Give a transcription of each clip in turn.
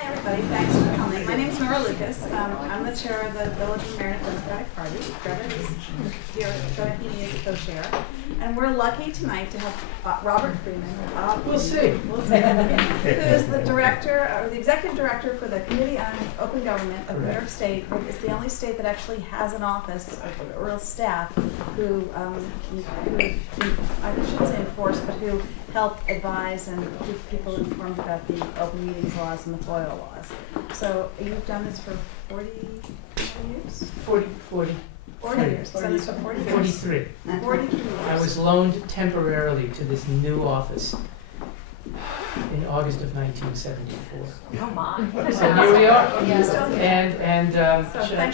Hi everybody, thanks for coming. My name is Nora Lucas. I'm the chair of the Village of Mamaroneck Democratic Party. Greta is here, Greta Heaney is the co-chair. And we're lucky tonight to have Robert Freeman. We'll see. We'll see. Who is the director, or the executive director for the Committee on Open Government of New York State. It's the only state that actually has an office, a real staff, who I shouldn't say enforce, but who help advise and keep people informed about the open meetings laws and the FOIA laws. So you've done this for 40 years? 40 years. Done this for 40 years? 43. 43 years. I was loaned temporarily to this new office in August of 1974. Come on. So here we are. You're still here. And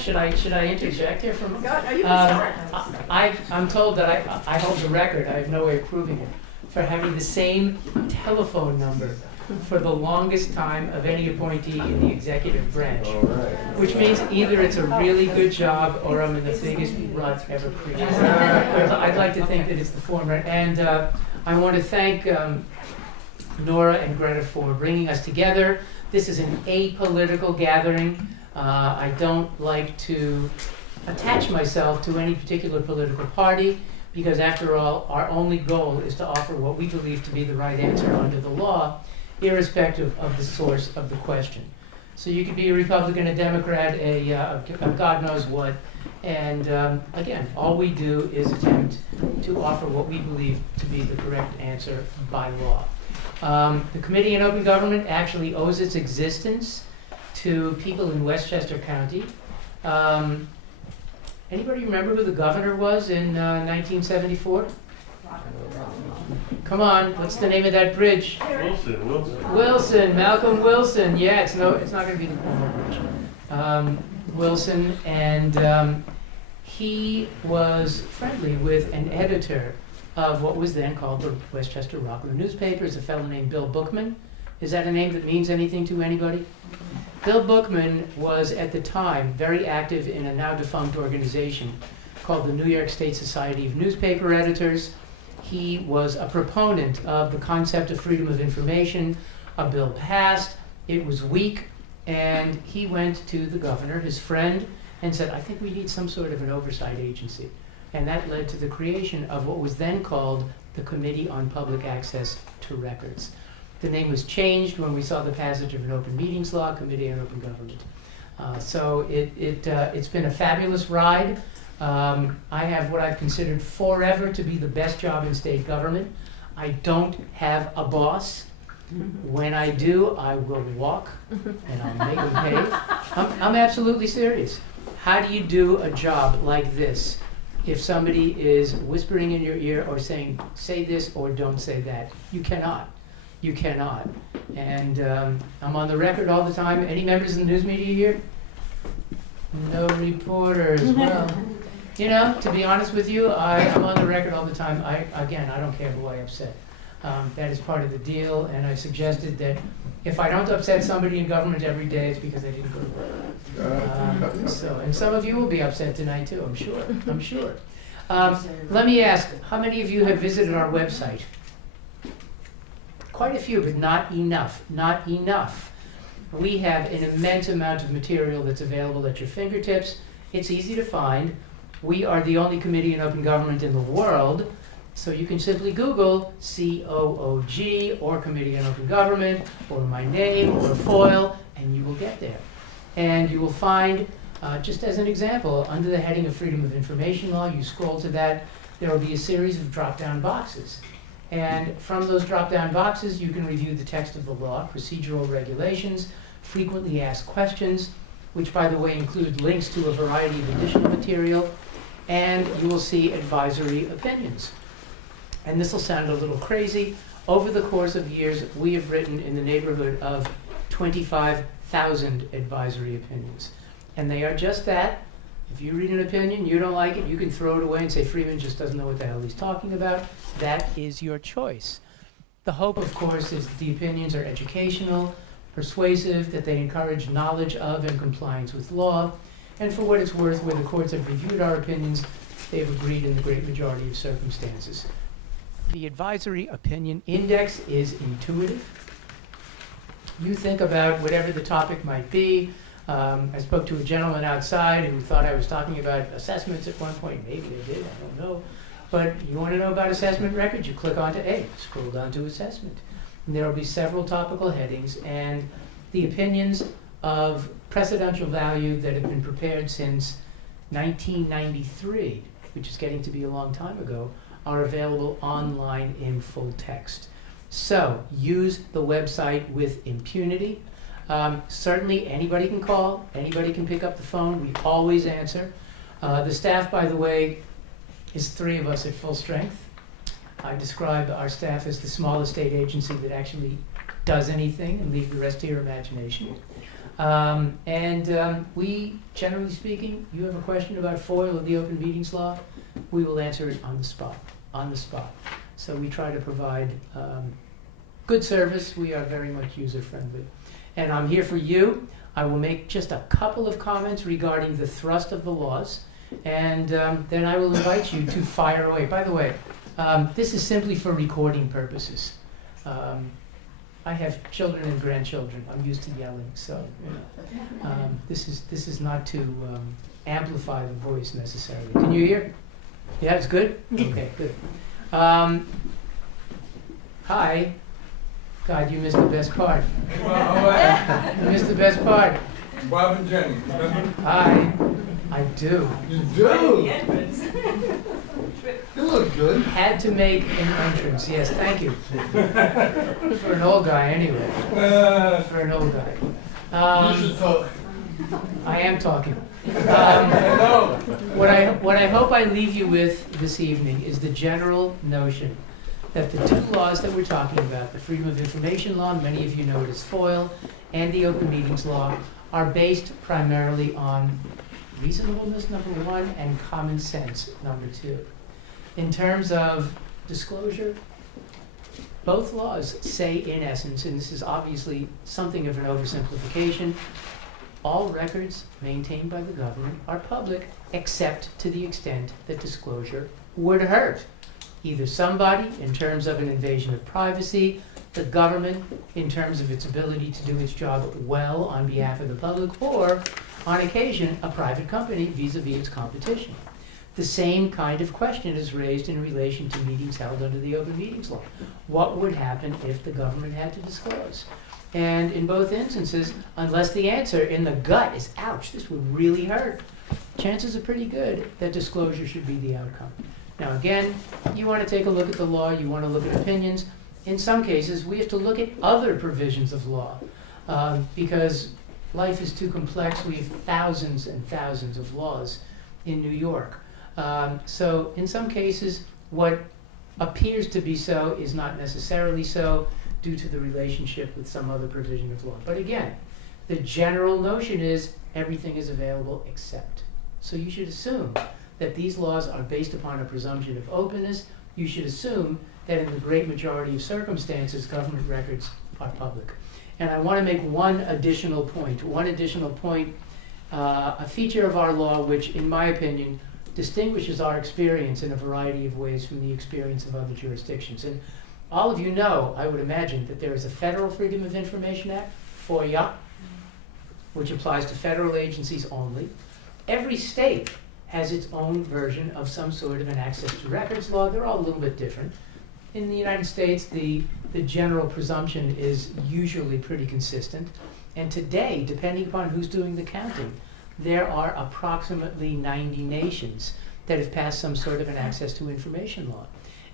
should I interject here from? Go ahead. You can start. I'm told that I hold the record. I have no way of proving it for having the same telephone number for the longest time of any appointee in the executive branch. Which means either it's a really good job or I'm in the biggest rut ever created. I'd like to think that it's the former. And I want to thank Nora and Greta for bringing us together. This is an apolitical gathering. I don't like to attach myself to any particular political party, because after all, our only goal is to offer what we believe to be the right answer under the law, irrespective of the source of the question. So you could be a Republican, a Democrat, a God knows what, and again, all we do is attempt to offer what we believe to be the correct answer by law. The Committee on Open Government actually owes its existence to people in Westchester County. Anybody remember who the governor was in 1974? Come on, what's the name of that bridge? Wilson, Malcolm Wilson. Yeah, it's not going to be the Cuomo Bridge. Wilson, and he was friendly with an editor of what was then called the Westchester Rockland newspapers, a fellow named Bill Bookman. Is that a name that means anything to anybody? Bill Bookman was at the time very active in a now defunct organization called the New York State Society of Newspaper Editors. He was a proponent of the concept of freedom of information. A bill passed, it was weak, and he went to the governor, his friend, and said, I think we need some sort of an oversight agency. And that led to the creation of what was then called the Committee on Public Access to Records. The name was changed when we saw the passage of an open meetings law, Committee on Open Government. So it's been a fabulous ride. I have what I've considered forever to be the best job in state government. I don't have a boss. When I do, I will walk and I'll make them pay. I'm absolutely serious. How do you do a job like this if somebody is whispering in your ear or saying, say this or don't say that? You cannot. You cannot. And I'm on the record all the time. Any members of the news media here? No reporters. Well, you know, to be honest with you, I'm on the record all the time. I don't care who I upset. That is part of the deal, and I suggested that if I don't upset somebody in government every day, it's because I didn't go to work. And some of you will be upset tonight too, I'm sure. I'm sure. Let me ask, how many of you have visited our website? Quite a few, but not enough. Not enough. We have an immense amount of material that's available at your fingertips. It's easy to find. We are the only committee in open government in the world, so you can simply Google COOG or Committee on Open Government or my name or FOIL, and you will get there. And you will find, just as an example, under the heading of Freedom of Information Law, you scroll to that, there will be a series of drop-down boxes. And from those drop-down boxes, you can review the text of the law, procedural regulations, frequently asked questions, which, by the way, include links to a variety of additional material, and you will see advisory opinions. And this will sound a little crazy. Over the course of years, we have written in the neighborhood of 25,000 advisory opinions. And they are just that. If you read an opinion, you don't like it, you can throw it away and say, Freeman just doesn't know what the hell he's talking about. That is your choice. The hope, of course, is that the opinions are educational, persuasive, that they encourage knowledge of and compliance with law, and for what it's worth, where the courts have reviewed our opinions, they've agreed in the great majority of circumstances. The advisory opinion index is intuitive. You think about whatever the topic might be. I spoke to a gentleman outside who thought I was talking about assessments at one point. Maybe I did, I don't know. But you want to know about assessment records, you click onto A, scroll down to assessment. And there will be several topical headings, and the opinions of precedential value that have been prepared since 1993, which is getting to be a long time ago, are available online in full text. So use the website with impunity. Certainly anybody can call, anybody can pick up the phone, we always answer. The staff, by the way, is 3 of us at full strength. I describe our staff as the smallest state agency that actually does anything and leave the rest to your imagination. We, generally speaking, you have a question about FOIL or the open meetings law, we will answer it on the spot. So we try to provide good service. We are very much user-friendly. And I'm here for you. I will make just a couple of comments regarding the thrust of the laws, and then I will invite you to fire away. By the way, this is simply for recording purposes. I have children and grandchildren. I'm used to yelling, so this is not to amplify the voice necessarily. Can you hear? Yeah, it's good? Okay, good. Hi. God, you missed the best part. You missed the best part. Bob and Jenny, remember? Hi. I do. You do? You look good. Had to make an entrance. Yes, thank you. For an old guy, anyway. For an old guy. You should talk. I am talking. I know. What I hope I leave you with this evening is the general notion that the 2 laws that we're talking about, the Freedom of Information Law, many of you know it as FOIL, and the Open Meetings Law, are based primarily on reasonableness, number 1, and common sense, number 2. In terms of disclosure, both laws say, in essence, and this is obviously something of an oversimplification, all records maintained by the government are public, except to the extent that disclosure would hurt either somebody in terms of an invasion of privacy, the government in terms of its ability to do its job well on behalf of the public, or, on occasion, a private company vis-a-vis its competition. The same kind of question is raised in relation to meetings held under the Open Meetings Law. What would happen if the government had to disclose? And in both instances, unless the answer in the gut is, ouch, this would really hurt, chances are pretty good that disclosure should be the outcome. Now again, you want to take a look at the law, you want to look at opinions. In some cases, we have to look at other provisions of law because life is too complex. We have thousands and thousands of laws in New York. So in some cases, what appears to be so is not necessarily so due to the relationship with some other provision of law. But again, the general notion is everything is available except. So you should assume that these laws are based upon a presumption of openness. You should assume that in the great majority of circumstances, government records are public. And I want to make one additional point, a feature of our law which, in my opinion, distinguishes our experience in a variety of ways from the experience of other jurisdictions. And all of you know, I would imagine, that there is a Federal Freedom of Information Act, FOIA, which applies to federal agencies only. Every state has its own version of some sort of an access to records law. They're all a little bit different. In the United States, the general presumption is usually pretty consistent. And today, depending upon who's doing the counting, there are approximately 90 nations that have passed some sort of an access to information law.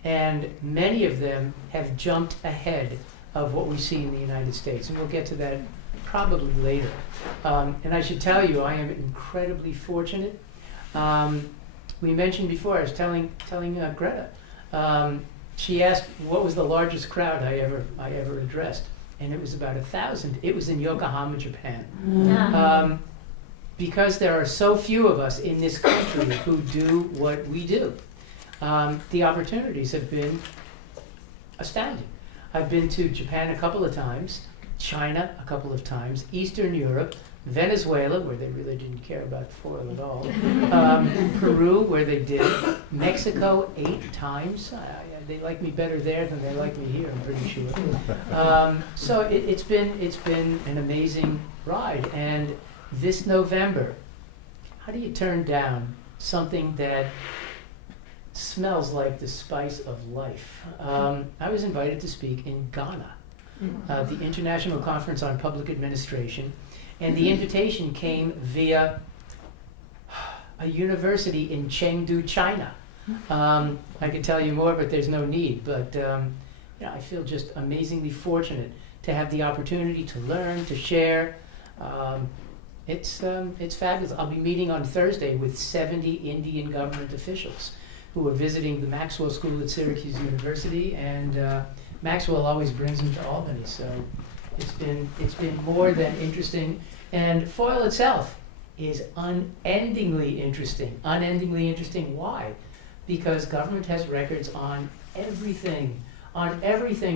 And many of them have jumped ahead of what we see in the United States. And we'll get to that probably later. And I should tell you, I am incredibly fortunate. We mentioned before, I was telling Greta, she asked what was the largest crowd I ever addressed, and it was about 1,000. It was in Yokohama, Japan. Because there are so few of us in this country who do what we do, the opportunities have been astounding. I've been to Japan a couple of times, China a couple of times, Eastern Europe, Venezuela, where they really didn't care about FOIL at all, Peru, where they did, Mexico 8 times. they like me better there than they like me here, I'm pretty sure. So it's been an amazing ride. And this November, how do you turn down something that smells like the spice of life? I was invited to speak in Ghana, the International Conference on Public Administration, and the invitation came via a university in Chengdu, China. I could tell you more, but there's no need. But I feel just amazingly fortunate to have the opportunity to learn, to share. It's fabulous. I'll be meeting on Thursday with 70 Indian government officials who are visiting the Maxwell School at Syracuse University, and Maxwell always brings them to Albany. So it's been more than interesting. And FOIL itself is unendingly interesting. Unendingly interesting. Why? Because government has records on everything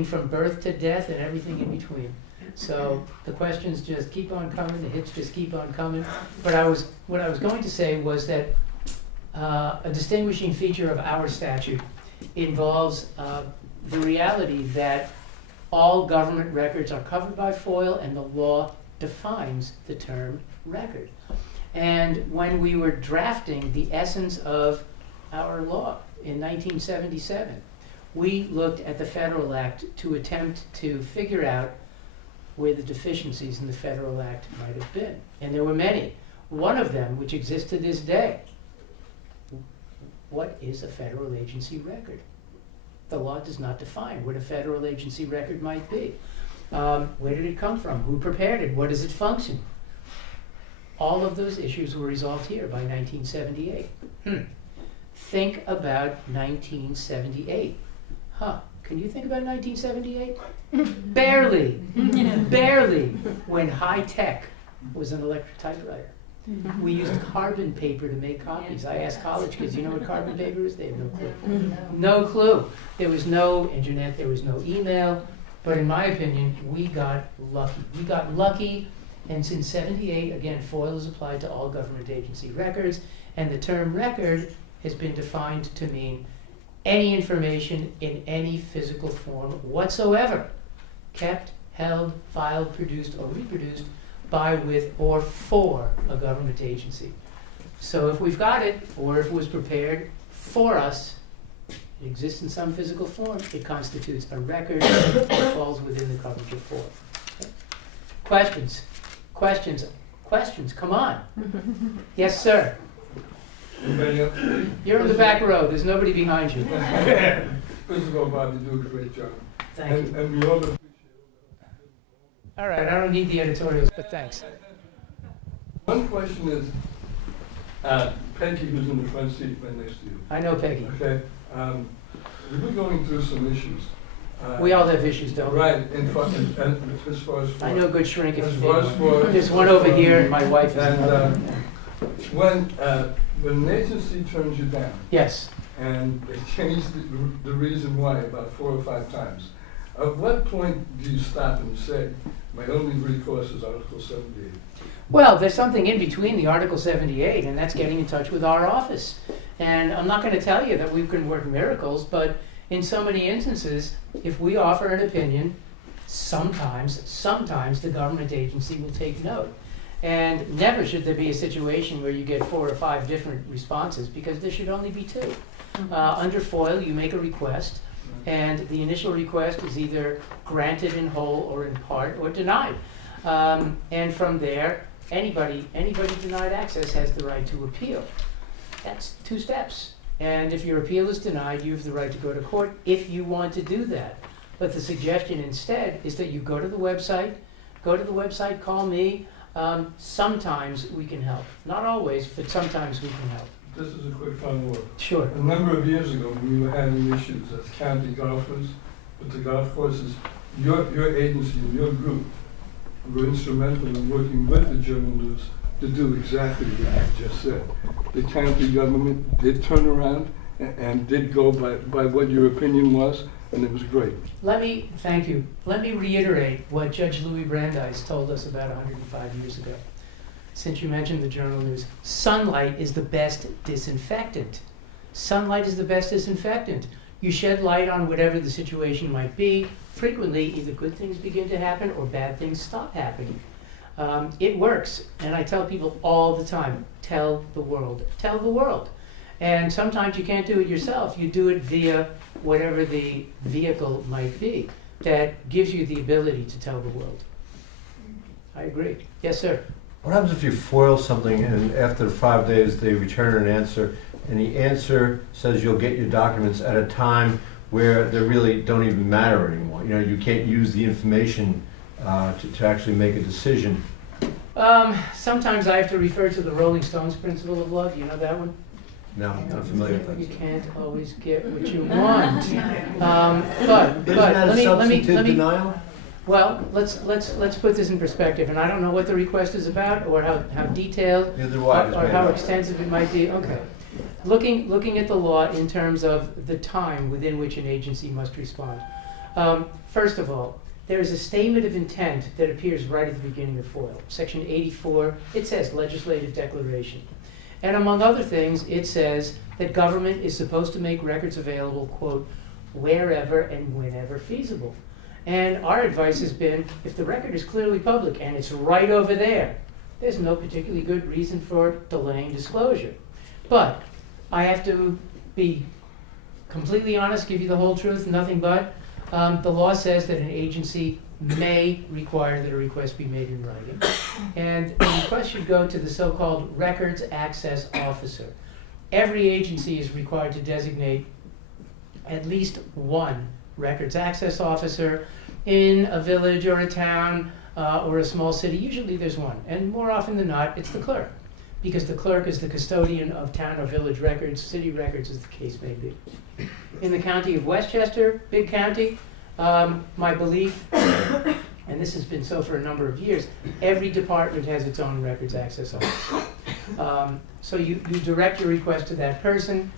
from birth to death and everything in between. So the questions just keep on coming, the hits just keep on coming. But what I was going to say was that a distinguishing feature of our statute involves the reality that all government records are covered by FOIL, and the law defines the term record. And when we were drafting the essence of our law in 1977, we looked at the Federal Act to attempt to figure out where the deficiencies in the Federal Act might have been. And there were many. One of them, which exists to this day, what is a federal agency record? The law does not define what a federal agency record might be. Where did it come from? Who prepared it? What does it function? All of those issues were resolved here by 1978. Think about 1978. Can you think about 1978? Barely. Barely. When high tech was an electric typewriter. We used carbon paper to make copies. I asked college kids, you know what carbon paper is? They have no clue. No clue. There was no internet, there was no email, but in my opinion, we got lucky. We got lucky, and since '78, again, FOIL is applied to all government agency records, and the term record has been defined to mean any information in any physical form whatsoever, kept, held, filed, produced, or reproduced by, with, or for a government agency. So if we've got it, or if it was prepared for us, it exists in some physical form, it constitutes a record that falls within the coverage of FOIL. Okay. Questions? Questions? Questions? Come on. Yes, sir. Anybody else? You're in the back row. There's nobody behind you. First of all, Bob, you do a great job. Thank you. And we all appreciate it. All right, I don't need the editorials, but thanks. One question is, Peggy, who's in the front seat right next to you. I know Peggy. Okay. We're going through some issues. We all have issues, don't we? Right. And as far as I know a good shrink if as you far need as one. for There's one over here, and my wife is and another. when an agency turns you down, Yes. and they change the reason why about 4 or 5 times, at what point do you stop and say, my only recourse is Article 78? Well, there's something in between the Article 78, and that's getting in touch with our office. And I'm not going to tell you that we can work miracles, but in so many instances, if we offer an opinion, sometimes the government agency will take note. And never should there be a situation where you get 4 or 5 different responses, because there should only be 2. Under FOIL, you make a request, and the initial request is either granted in whole or in part, or denied. And from there, anybody denied access has the right to appeal. That's 2 steps. And if your appeal is denied, you have the right to go to court if you want to do that. But the suggestion instead is that you go to the website, call me. Sometimes we can help. Not always, but sometimes we can help. This is a quick follow-up. Sure. A number of years ago, when we were having issues as county golfers with the golf courses, your agency and your group were instrumental in working with the Journal News to do exactly what you just said. The county government did turn around and did go by what your opinion was, and it was great. Thank you. Let me reiterate what Judge Louis Brandeis told us about 105 years ago. Since you mentioned the Journal News, sunlight is the best disinfectant. Sunlight is the best disinfectant. You shed light on whatever the situation might be. Frequently, either good things begin to happen or bad things stop happening. It works, and I tell people all the time, tell the world, tell the world. And sometimes you can't do it yourself. You do it via whatever the vehicle might be that gives you the ability to tell the world. I agree. Yes, sir. What happens if you foil something and after 5 days they return an answer and the answer says you'll get your documents at a time where they really don't even matter anymore? You know, you can't use the information to actually make a decision. Sometimes I have to refer to the Rolling Stones principle of love. You know that one? No, I'm not familiar with You that. can't always get what you want. But Isn't that a let me substantive denial? well, let's put this in perspective. And I don't know what the request is about or how detailed Neither do I. Just or made it how up. extensive it might be. Okay. Looking at the law in terms of the time within which an agency must respond. First of all, there is a statement of intent that appears right at the beginning of FOIL. Section 84, it says legislative declaration. And among other things, it says that government is supposed to make records available, quote, wherever and whenever feasible. And our advice has been, if the record is clearly public and it's right over there, there's no particularly good reason for delaying disclosure. But I have to be completely honest, give you the whole truth, nothing but. The law says that an agency may require that a request be made in writing. And the request should go to the so-called records access officer. Every agency is required to designate at least one records access officer in a village or a town or a small city. Usually there's one, and more often than not, it's the clerk, because the clerk is the custodian of town or village records, city records, as the case may be. In the county of Westchester, big county, my belief, and this has been so for a number of years, every department has its own records access officer. So you direct your request to that person.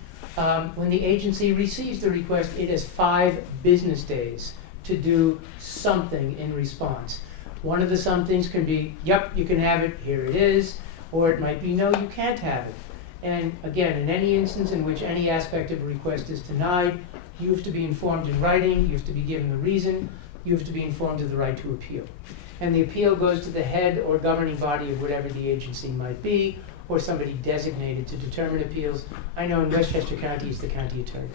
When the agency receives the request, it has 5 business days to do something in response. One of the somethings can be, yep, you can have it, here it is, or it might be, no, you can't have it. And again, in any instance in which any aspect of a request is denied, you have to be informed in writing, you have to be given the reason, you have to be informed of the right to appeal. And the appeal goes to the head or governing body of whatever the agency might be, or somebody designated to determine appeals. I know in Westchester County it's the county attorney.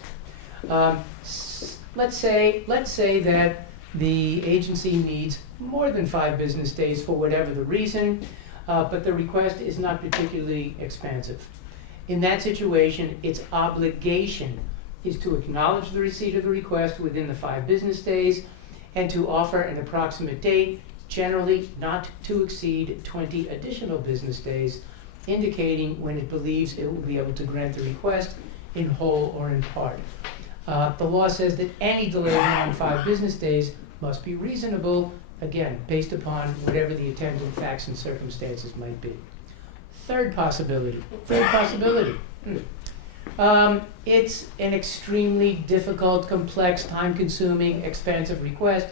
Let's say that the agency needs more than 5 business days for whatever the reason, but the request is not particularly expansive. In that situation, its obligation is to acknowledge the receipt of the request within the 5 business days and to offer an approximate date, generally not to exceed 20 additional business days, indicating when it believes it will be able to grant the request in whole or in part. The law says that any delay beyond 5 business days must be reasonable, again, based upon whatever the attendant facts and circumstances might be. Third possibility. It's an extremely difficult, complex, time-consuming, expansive request,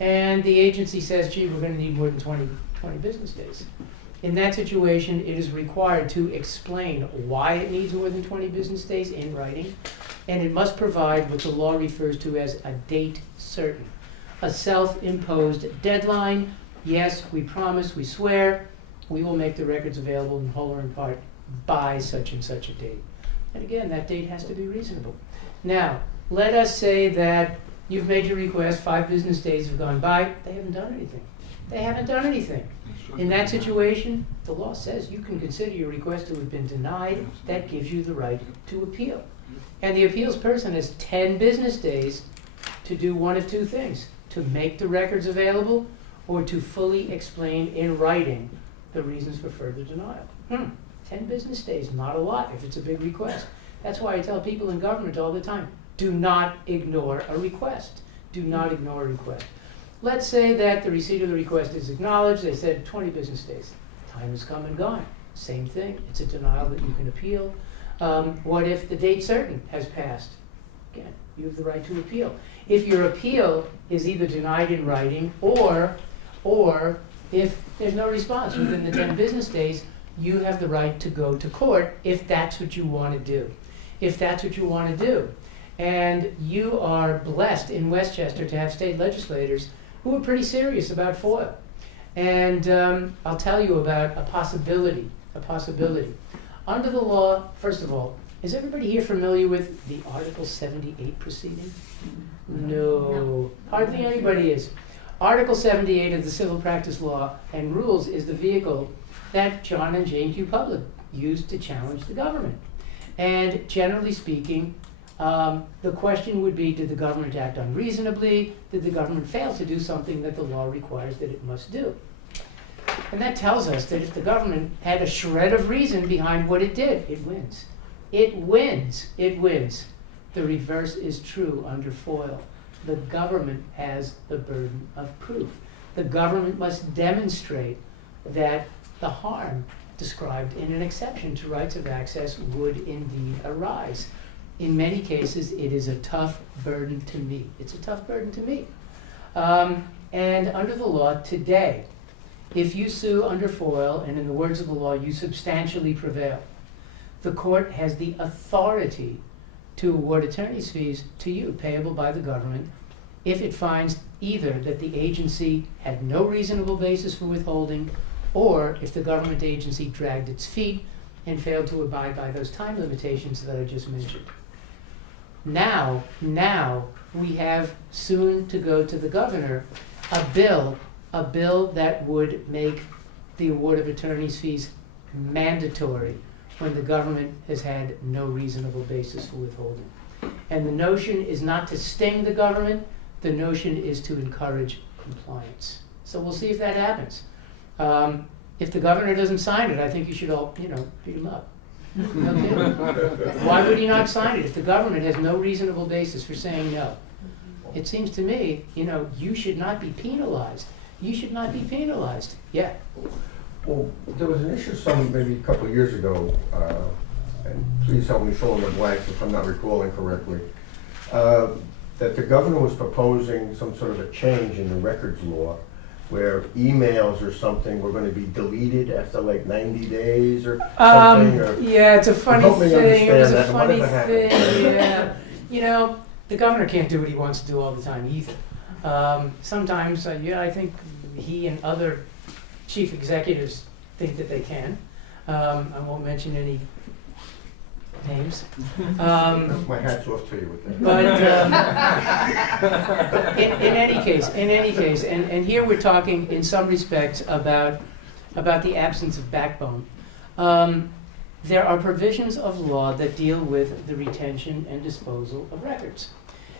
and the agency says, gee, we're going to need more than 20 business days. In that situation, it is required to explain why it needs more than 20 business days in writing, and it must provide what the law refers to as a date certain, a self-imposed deadline. Yes, we promise, we swear, we will make the records available in whole or in part by such and such a date. And again, that date has to be reasonable. Now, let us say that you've made your request, 5 business days have gone by, they haven't done anything. In that situation, the law says you can consider your request to have been denied. That gives you the right to appeal. And the appeals person has 10 business days to do one of 2 things: to make the records available or to fully explain in writing the reasons for further denial. 10 business days, not a lot if it's a big request. That's why I tell people in government all the time, do not ignore a request. Do not ignore a request. Let's say that the receipt of the request is acknowledged. They said 20 business days. Time has come and gone. Same thing. It's a denial that you can appeal. What if the date certain has passed? Again, you have the right to appeal. If your appeal is either denied in writing or if there's no response within the 10 business days, you have the right to go to court if that's what you want to do. And you are blessed in Westchester to have state legislators who are pretty serious about FOIL. And I'll tell you about a possibility. Under the law, first of all, is everybody here familiar with the Article 78 proceeding? No. Hardly anybody is. Article 78 of the Civil Practice Law and Rules is the vehicle that John and Jane Q. Public used to challenge the government. And generally speaking, the question would be, did the government act unreasonably? Did the government fail to do something that the law requires that it must do? And that tells us that if the government had a shred of reason behind what it did, it wins. It wins. It wins. The reverse is true under FOIL. The government has the burden of proof. The government must demonstrate that the harm described in an exception to rights of access would indeed arise. In many cases, it is a tough burden to meet. It's a tough burden to meet. And under the law today, if you sue under FOIL, and in the words of the law, you substantially prevail, the court has the authority to award attorney's fees to you, payable by the government, if it finds either that the agency had no reasonable basis for withholding, or if the government agency dragged its feet and failed to abide by those time limitations that I just mentioned. Now we have soon to go to the governor a bill that would make the award of attorney's fees mandatory when the government has had no reasonable basis for withholding. And the notion is not to sting the government, the notion is to encourage compliance. So we'll see if that happens. If the governor doesn't sign it, I think you should all, beat him up. No kidding. Why would he not sign it if the government has no reasonable basis for saying no? It seems to me, you should not be penalized. You should not be penalized. Yeah. Well, there was an issue maybe a couple of years ago, and please help me fill in the blanks if I'm not recalling correctly, that the governor was proposing some sort of a change in the records law where emails or something were going to be deleted after like 90 days or something. Yeah, it's a funny help me thing. It was a understand that. funny Whatever happened? thing. Yeah. The governor can't do what he wants to do all the time either. Sometimes, I think he and other chief executives think that they can. I won't mention any names. My hat's off to you with that. But in any case, and here we're talking in some respects about the absence of backbone. There are provisions of law that deal with the retention and disposal of records.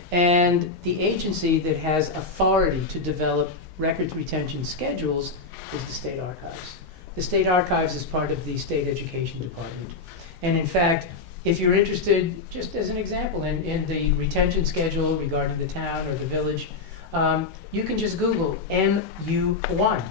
And the agency that has authority to develop records retention schedules is the State Archives. The State Archives is part of the State Education Department. And in fact, if you're interested, just as an example, in the retention schedule regarding the town or the village, you can just Google MU1.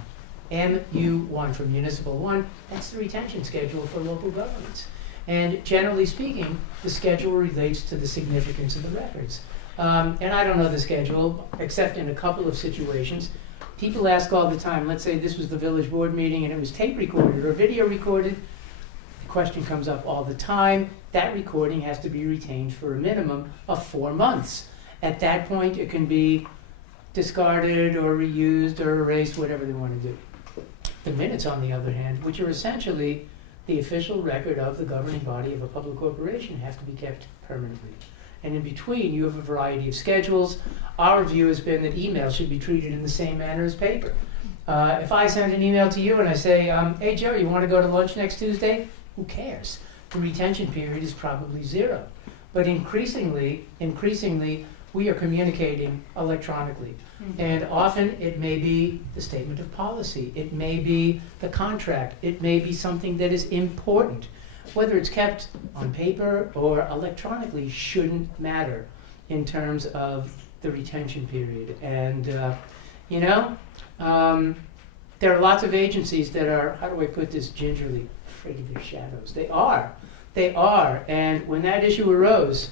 MU1 for Municipal 1, that's the retention schedule for local governments. And generally speaking, the schedule relates to the significance of the records. And I don't know the schedule, except in a couple of situations. People ask all the time, let's say this was the village board meeting and it was tape recorded or video recorded. The question comes up all the time. That recording has to be retained for a minimum of 4 months. At that point, it can be discarded or reused or erased, whatever they want to do. The minutes, on the other hand, which are essentially the official record of the governing body of a public corporation, have to be kept permanently. And in between, you have a variety of schedules. Our view has been that email should be treated in the same manner as paper. If I send an email to you and I say, hey Joe, you want to go to lunch next Tuesday? Who cares? The retention period is probably 0. But increasingly, we are communicating electronically. Mm-hmm. And often it may be the statement of policy. It may be the contract. It may be something that is important. Whether it's kept on paper or electronically shouldn't matter in terms of the retention period. And, there are lots of agencies that are, how do I put this gingerly, afraid of their shadows. They are. And when that issue arose,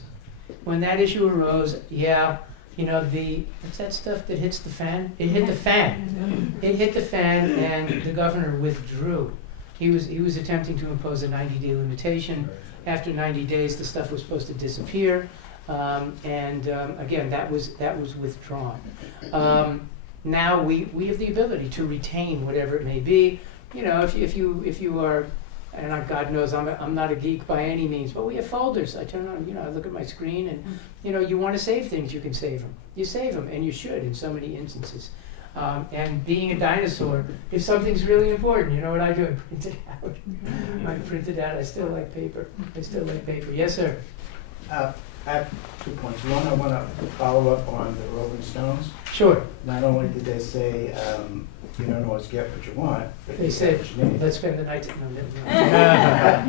yeah, what's that stuff that hits the fan? It hit the fan. It hit the fan, and the governor withdrew. He was attempting to impose a 90-day limitation. After 90 days, the stuff was supposed to disappear. Again, that was withdrawn. Now we have the ability to retain whatever it may be. You know, if you are, and God knows I'm not a geek by any means, but we have folders. I turn on, I look at my screen, and you want to save things, you can save them. You save them, and you should in so many instances. And being a dinosaur, if something's really important, you know what I do? I print it out. I print it out. I still like paper. Yes, sir. I have 2 points. One, I want to follow up on the Rolling Stones. Sure. Not only did they say, you don't always get what you want, but They you said, get what you need. let's spend the night. No, never I mind.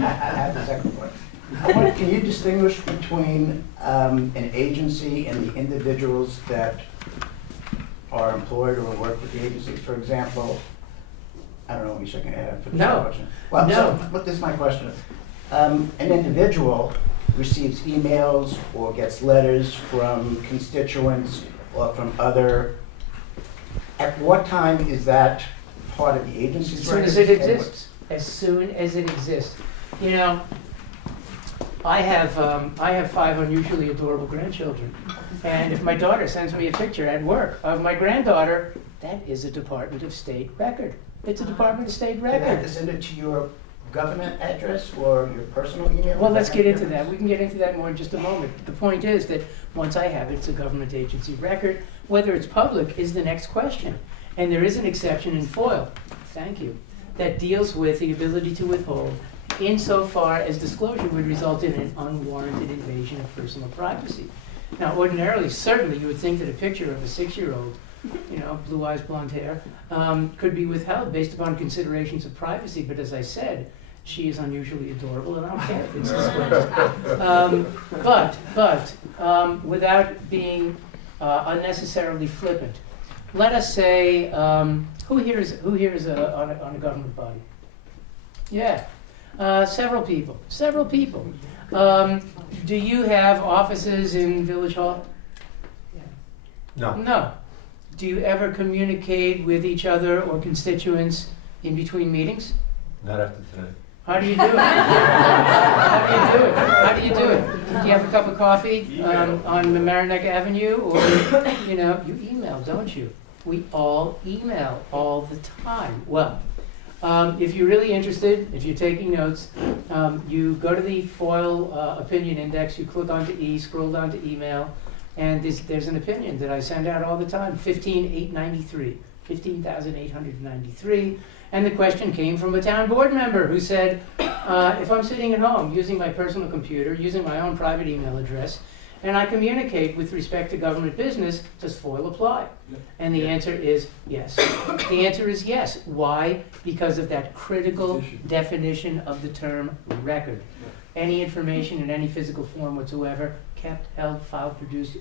have the second point. Can you distinguish between an agency and the individuals that are employed or work with the agency? For example, I don't know, what I can add for the No. question. Well, No. so, but this is my question. An individual receives emails or gets letters from constituents or from other, at what time is that part of the agency's As soon as it exists. As soon as it exists. You know, I have 5 unusually adorable grandchildren, and if my daughter sends me a picture at work of my granddaughter, that is a Department of State record. It's a Department of State Do they have record. to send it to your government address or your personal email? Well, let's get into that. We can get into that more in just a moment. The point is that once I have it, it's a government agency record. Whether it's public is the next question. And there is an exception in FOIL, thank you, that deals with the ability to withhold insofar as disclosure would result in an unwarranted invasion of personal privacy. Now, ordinarily, certainly you would think that a picture of a 6-year-old, blue eyes, blonde hair, could be withheld based upon considerations of privacy. But as I said, she is unusually adorable, and I don't care if it's disclosed. But without being unnecessarily flippant, let us say, who here is on a government body? Yeah, several people. Do you have offices in Village Hall? No. No. Do you ever communicate with each other or constituents in between meetings? Not after today. How do you do it? How do you do it? Do you have a cup of coffee on Mamaroneck Avenue, or you email, don't you? We all email all the time. Well, if you're really interested, if you're taking notes, you go to the FOIL opinion index, you click onto E, scroll down to email, and there's an opinion that I send out all the time, 15,893. And the question came from a town board member who said, if I'm sitting at home using my personal computer, using my own private email address, and I communicate with respect to government business, does FOIL apply? And the answer is yes. The answer is yes. Why? Because of that critical definition of the term record. Any information in any physical form whatsoever, kept, held, filed, produced,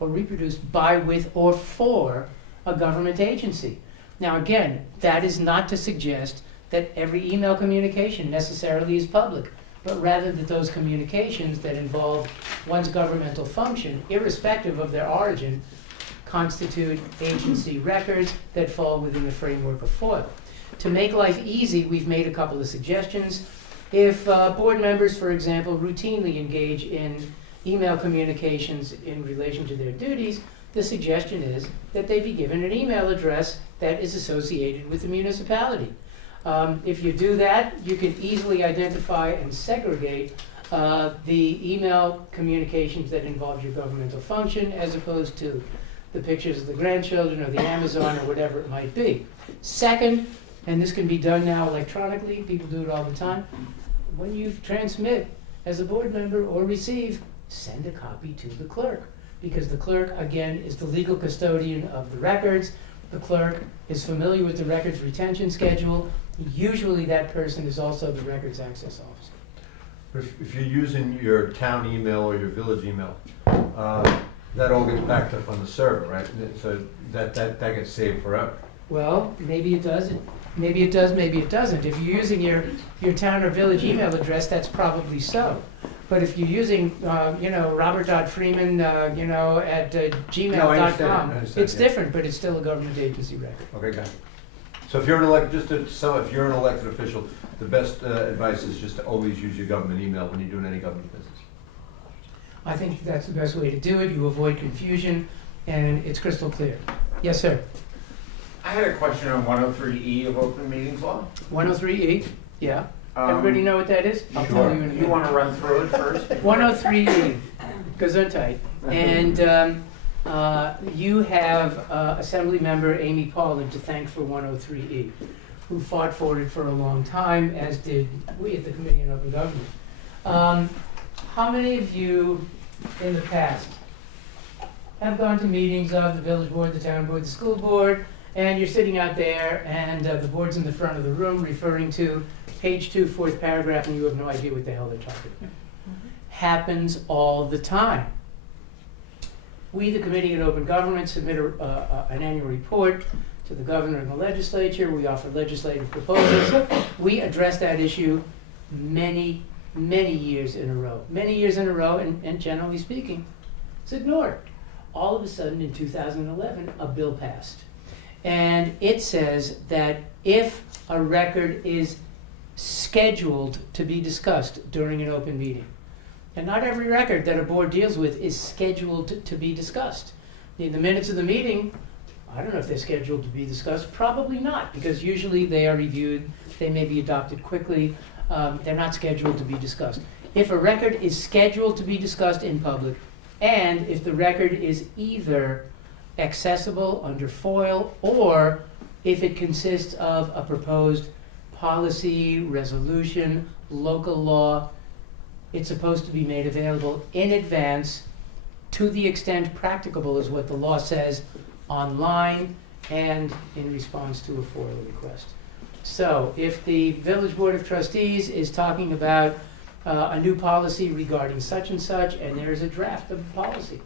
or reproduced by, with, or for a government agency. Now again, that is not to suggest that every email communication necessarily is public, but rather that those communications that involve one's governmental function, irrespective of their origin, constitute agency records that fall within the framework of FOIL. To make life easy, we've made a couple of suggestions. If board members, for example, routinely engage in email communications in relation to their duties, the suggestion is that they be given an email address that is associated with the municipality. If you do that, you can easily identify and segregate the email communications that involve your governmental function as opposed to the pictures of the grandchildren or the Amazon or whatever it might be. Second, and this can be done now electronically, people do it all the time, when you transmit as a board member or receive, send a copy to the clerk. Because the clerk, again, is the legal custodian of the records. The clerk is familiar with the records retention schedule. Usually that person is also the records access officer. If you're using your town email or your village email, that all gets backed up on the server, right? So that gets saved forever. Well, maybe it doesn't. Maybe it does, maybe it doesn't. If you're using your town or village email address, that's probably so. But if you're using, Robert.Freeman, at gmail.com, it's different, but it's still a government agency record. Okay, got it. So if you're an elected official, the best advice is just to always use your government email when you're doing any government business. I think that's the best way to do it. You avoid confusion, and it's crystal clear. Yes, sir. I had a question on 103E of open meetings law. 103E, yeah. Everybody know what that is? I'll tell you in a minute. You want to run through it first? 103E, Gesundheit. And you have Assembly Member Amy Paulin to thank for 103E, who fought for it for a long time, as did we at the Committee on Open Government. How many of you in the past have gone to meetings of the village board, the town board, the school board, and you're sitting out there and the board's in the front of the room referring to page 2, 4th paragraph, and you have no idea what the hell they're talking about? Happens all the time. We, the Committee on Open Government, submit an annual report to the governor and the legislature. We offer legislative proposals. We address that issue many years in a row. Many years in a row, and generally speaking, it's ignored. All of a sudden, in 2011, a bill passed. And it says that if a record is scheduled to be discussed during an open meeting, and not every record that a board deals with is scheduled to be discussed. In the minutes of the meeting, I don't know if they're scheduled to be discussed. Probably not, because usually they are reviewed. They may be adopted quickly. They're not scheduled to be discussed. If a record is scheduled to be discussed in public, and if the record is either accessible under FOIL, or if it consists of a proposed policy, resolution, local law, it's supposed to be made available in advance to the extent practicable, is what the law says, online and in response to a FOIL request. So if the Village Board of Trustees is talking about a new policy regarding such and such, and there is a draft of the policy,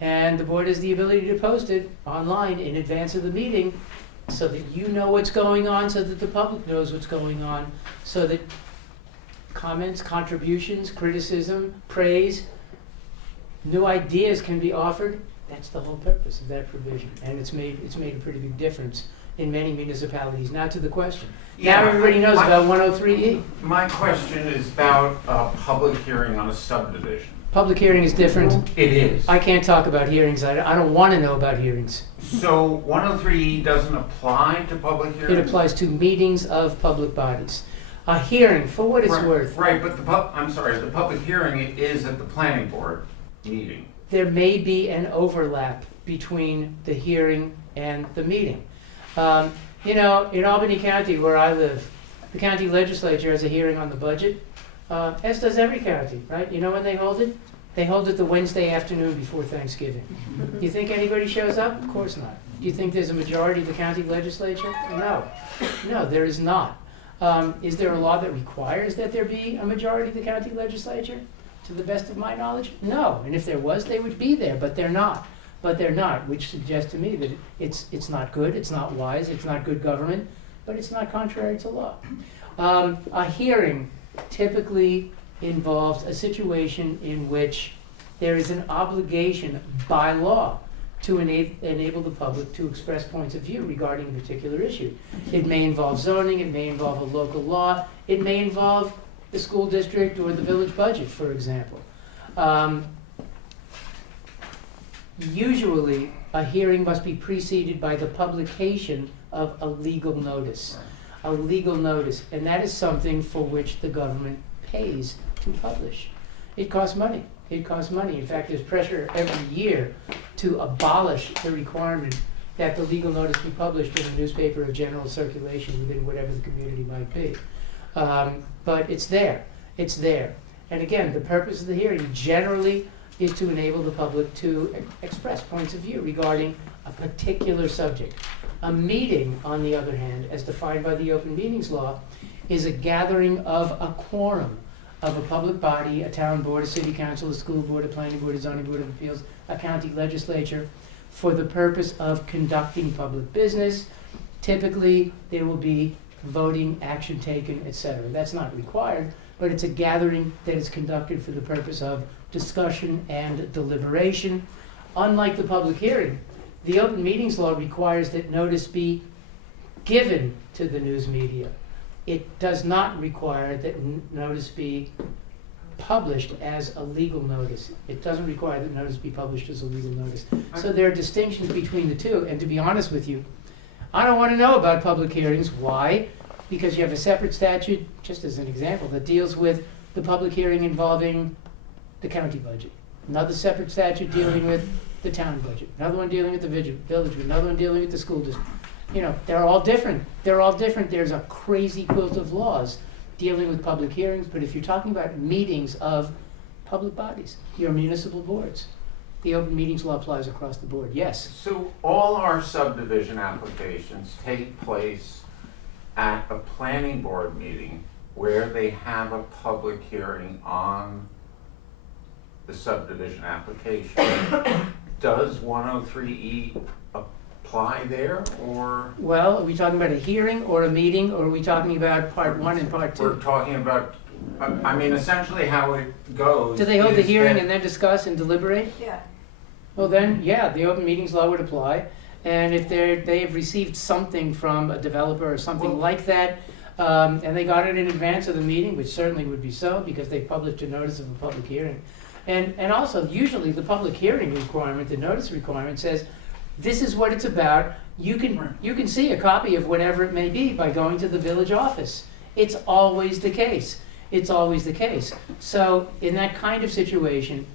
and the board has the ability to post it online in advance of the meeting so that you know what's going on, so that the public knows what's going on, so that comments, contributions, criticism, praise, new ideas can be offered. That's the whole purpose of that provision, and it's made a pretty big difference in many municipalities. Now to the question. Yeah, now everybody knows about 103E. My question is about a public hearing on a subdivision. Public hearing is different. It is. I can't talk about hearings. I don't want to know about hearings. So 103E doesn't apply to public hearings? It applies to meetings of public bodies. A hearing, for what it's worth. Right, but the public hearing is at the planning board meeting. There may be an overlap between the hearing and the meeting. In Albany County, where I live, the county legislature has a hearing on the budget, as does every county, right? You know when they hold it? They hold it the Wednesday afternoon before Thanksgiving. Do you think anybody shows up? Of course not. Do you think there's a majority of the county legislature? No, there is not. Is there a law that requires that there be a majority of the county legislature? To the best of my knowledge, no. And if there was, they would be there, but they're not. Which suggests to me that it's not good, it's not wise, it's not good government, but it's not contrary to law. A hearing typically involves a situation in which there is an obligation by law to enable the public to express points of view regarding a particular issue. It may involve zoning, it may involve a local law, it may involve the school district or the village budget, for example. Usually, a hearing must be preceded by the publication of a legal notice. A legal notice, and that is something for which the government pays to publish. It costs money. It costs money. In fact, there's pressure every year to abolish the requirement that the legal notice be published in a newspaper of general circulation within whatever the community might be. But it's there. It's there. And again, the purpose of the hearing generally is to enable the public to express points of view regarding a particular subject. A meeting, on the other hand, as defined by the Open Meetings Law, is a gathering of a quorum of a public body, a town board, a city council, a school board, a planning board, a zoning board of appeals, a county legislature, for the purpose of conducting public business. Typically, there will be voting, action taken, etc. That's not required, but it's a gathering that is conducted for the purpose of discussion and deliberation. Unlike the public hearing, the Open Meetings Law requires that notice be given to the news media. It does not require that notice be published as a legal notice. It doesn't require that notice be published as a legal notice. So there are distinctions between the two, and to be honest with you, I don't want to know about public hearings. Why? Because you have a separate statute, just as an example, that deals with the public hearing involving the county budget. Another separate statute dealing with the town budget. Another one dealing with the village, another one dealing with the school district. You know, they're all different. They're all different. There's a crazy quilt of laws dealing with public hearings, but if you're talking about meetings of public bodies, your municipal boards, the open meetings law applies across the board, yes. So all our subdivision applications take place at a planning board meeting where they have a public hearing on the subdivision application. Does 103E apply there, or? Well, are we talking about a hearing or a meeting, or are we talking about part one and part We're two? talking about, I mean, essentially how it goes. Do they hold the is hearing that- and then discuss and deliberate? Yeah. Well then, yeah, the open meetings law would apply. And if they have received something from a developer or something Well- like that, and they got it in advance of the meeting, which certainly would be so, because they published a notice of a public hearing. And also, usually the public hearing requirement, the notice requirement says, this is what it's about. You can see a copy of whatever it may be by going to the village office. It's always the case. It's always the case. So in that kind of situation,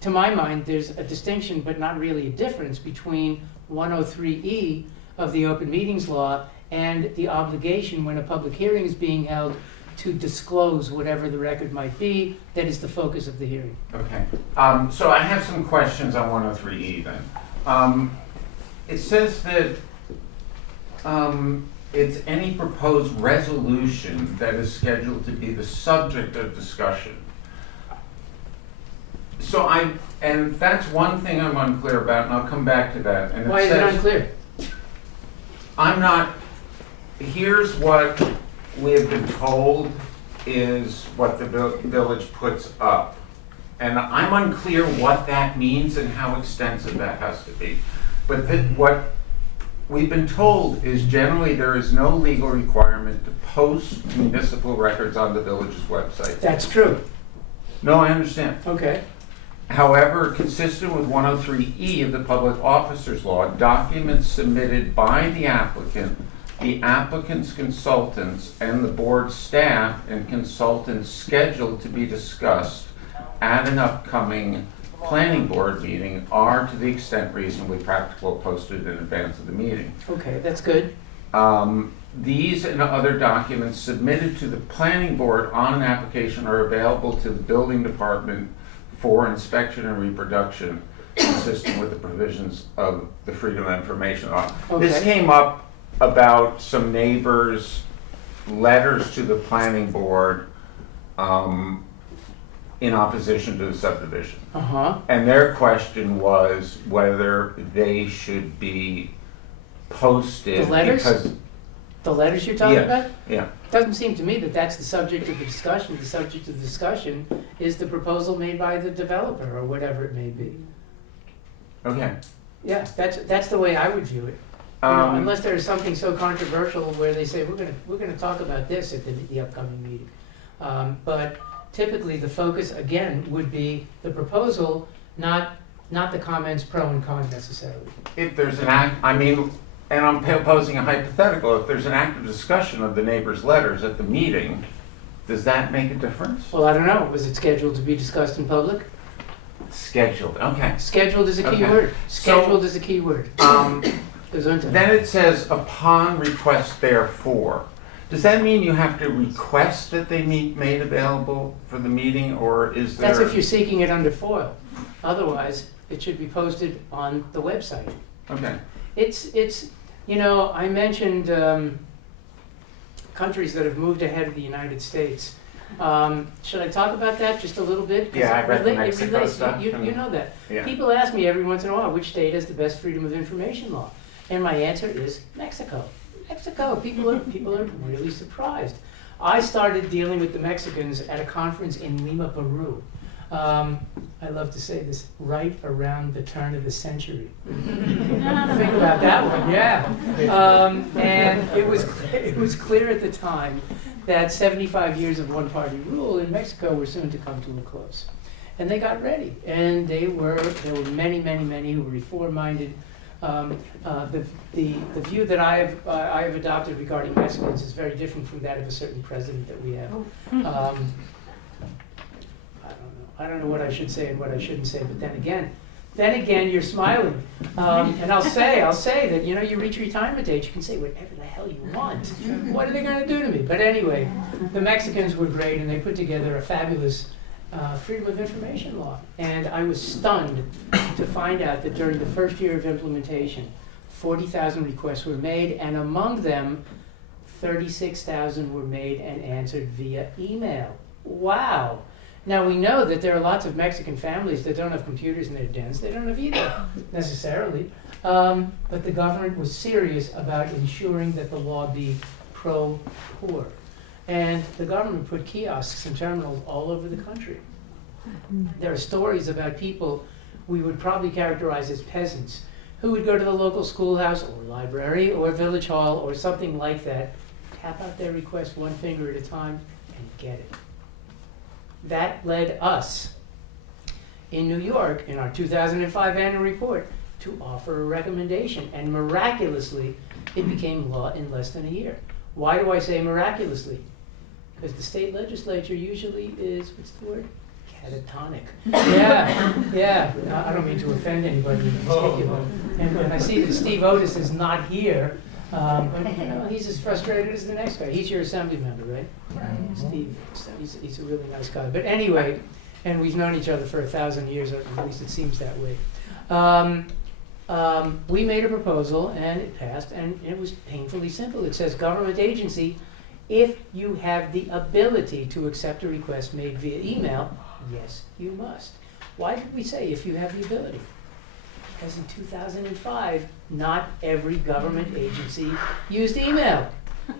to my mind, there's a distinction, but not really a difference, between 103E of the open meetings law and the obligation when a public hearing is being held to disclose whatever the record might be that is the focus of the hearing. Okay, so I have some questions on 103E then. It says that it's any proposed resolution that is scheduled to be the subject of discussion. So and that's one thing I'm unclear about, and I'll come back to that. And Why is it says- unclear? Here's what we have been told is what the village puts up. And I'm unclear what that means and how extensive that has to be. But what we've been told is generally there is no legal requirement to post municipal records on the village's website. That's true. No, I understand. Okay. However, consistent with 103E of the Public Officers Law, documents submitted by the applicant's consultants, and the board staff and consultants scheduled to be discussed at an upcoming planning board meeting are, to the extent reasonably practical, posted in advance of the meeting. Okay, that's good. These and other documents submitted to the planning board on an application are available to the building department for inspection and reproduction, consistent with the provisions of the Freedom of Information Law. This Okay. came up about some neighbors' letters to the planning board in opposition to the subdivision. Uh-huh. And their question was whether they should be posted. The letters? Because, The letters you're talking Yes. about? yeah, Doesn't seem to me that that's the subject of the discussion. The subject of the discussion is the proposal made by the developer or whatever it may be. okay. Yeah, that's the way I would view it. You know, unless there's something so controversial where they say, we're gonna talk about this at the upcoming meeting. But typically, the focus, again, would be the proposal, not the comments pro and con necessarily. If there's an and I'm posing a hypothetical, if there's an active discussion of the neighbors' letters at the meeting, does that make a difference? Well, I don't know, was it scheduled to be discussed in public? Scheduled, okay. Scheduled is a key Okay. word. So- Scheduled is a key word. Gesundheit. Then it says upon request therefore. Does that mean you have to request that they be made available for the meeting, or is there? That's if you're seeking it under FOIL. Otherwise, it should be posted on the website. Okay, It's you know, I mentioned countries that have moved ahead of the United States. Should I talk about that just a little bit? 'Cause Yeah, I it read the it Mexico relates- stuff You and- know that. yeah. People ask me every once in a while, which state has the best freedom of information law? And my answer is Mexico. Mexico. People are really surprised. I started dealing with the Mexicans at a conference in Lima, Peru. I love to say this, right around the turn of the century. Think about that one, yeah. And it was clear at the time that 75 years of one-party rule in Mexico were soon to come to a close. And they got ready, and there were many who were reform-minded. The view that I have adopted regarding Mexicans is very different from that of a certain president that we have. I don't know what I should say and what I shouldn't say, but then again, you're smiling. And I'll say that, you know, you reach retirement age, you can say whatever the hell you want. What are they going to do to me? But anyway, the Mexicans were great, and they put together a fabulous Freedom of Information law. And I was stunned to find out that during the first year of implementation, 40,000 requests were made, and among them, 36,000 were made and answered via email. Wow. Now, we know that there are lots of Mexican families that don't have computers in their dens. They don't have either, necessarily. But the government was serious about ensuring that the law be pro-poor. And the government put kiosks and terminals all over the country. There are stories about people we would probably characterize as peasants who would go to the local schoolhouse or library or village hall or something like that, tap out their request one finger at a time, and get it. That led us, in New York, in our 2005 annual report, to offer a recommendation. And miraculously, it became law in less than a year. Why do I say miraculously? Because the state legislature usually is, what's the word? Catatonic. Yeah. I don't mean to offend anybody in particular. And when I see that Steve Otis is not here, you know, he's as frustrated as the next guy. He's your assembly member, right? Steve, he's a really nice guy. But anyway, and we've known each other for 1,000 years, or at least it seems that way. We made a proposal, and it passed, and it was painfully simple. It says, government agency, if you have the ability to accept a request made via email, yes, you must. Why did we say if you have the ability? Because in 2005, not every government agency used email.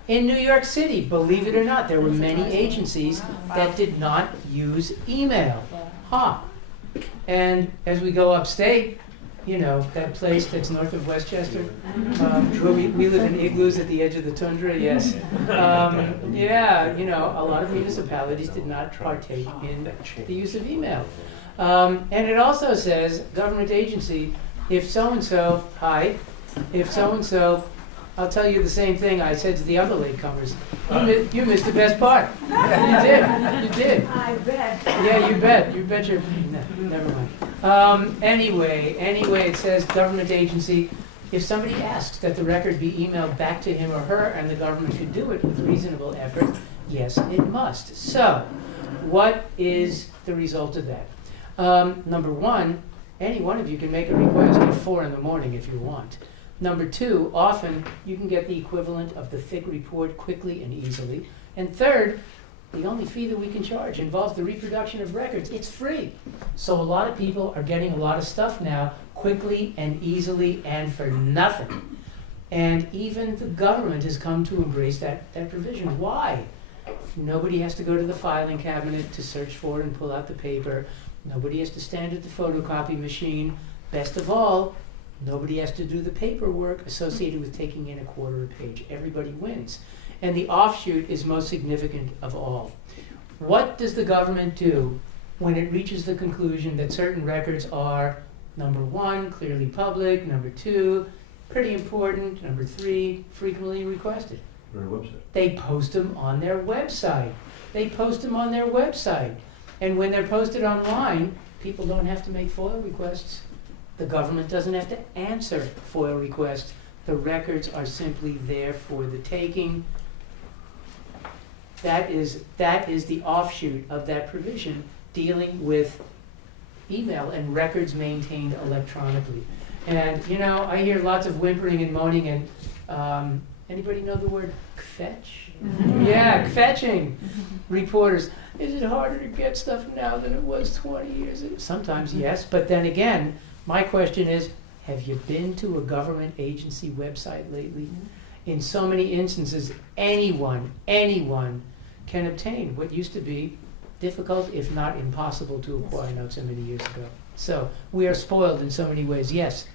In New York City, believe it or not, there were many agencies that did not use email. And as we go upstate, you know, that place that's north of Westchester, where we live in igloos at the edge of the tundra, yes. Yeah, you know, a lot of municipalities did not partake in the use of email. And it also says, government agency, if so-and-so, if so-and-so, I'll tell you the same thing I said to the other latecomers. You missed the best part. You did. I bet. Yeah, you bet. You bet your... No, never mind. Anyway, it says government agency, if somebody asks that the record be emailed back to him or her and the government could do it with reasonable effort, yes, it must. So, what is the result of that? Number one, any one of you can make a request at 4 in the morning if you want. Number two, often you can get the equivalent of the thick report quickly and easily. And third, the only fee that we can charge involves the reproduction of records. It's free. So a lot of people are getting a lot of stuff now quickly and easily and for nothing. And even the government has come to embrace that provision. Why? Nobody has to go to the filing cabinet to search for it and pull out the paper. Nobody has to stand at the photocopy machine. Best of all, nobody has to do the paperwork associated with taking in a quarter a page. Everybody wins. And the offshoot is most significant of all. What does the government do when it reaches the conclusion that certain records are, number one, clearly public, number two, pretty important, number three, frequently requested? Their website. They post them on their website. And when they're posted online, people don't have to make FOIL requests. The government doesn't have to answer FOIL requests. The records are simply there for the taking. That is the offshoot of that provision dealing with email and records maintained electronically. And, you know, I hear lots of whimpering and moaning, and anybody know the word kvetch? Yeah, kvetching. Reporters, is it harder to get stuff now than it was 20 years ago? Sometimes, yes, but then again, my question is, have you been to a government agency website lately? In so many instances, anyone can obtain what used to be difficult, if not impossible, to acquire not so many years ago. So we are spoiled in so many ways. Yes.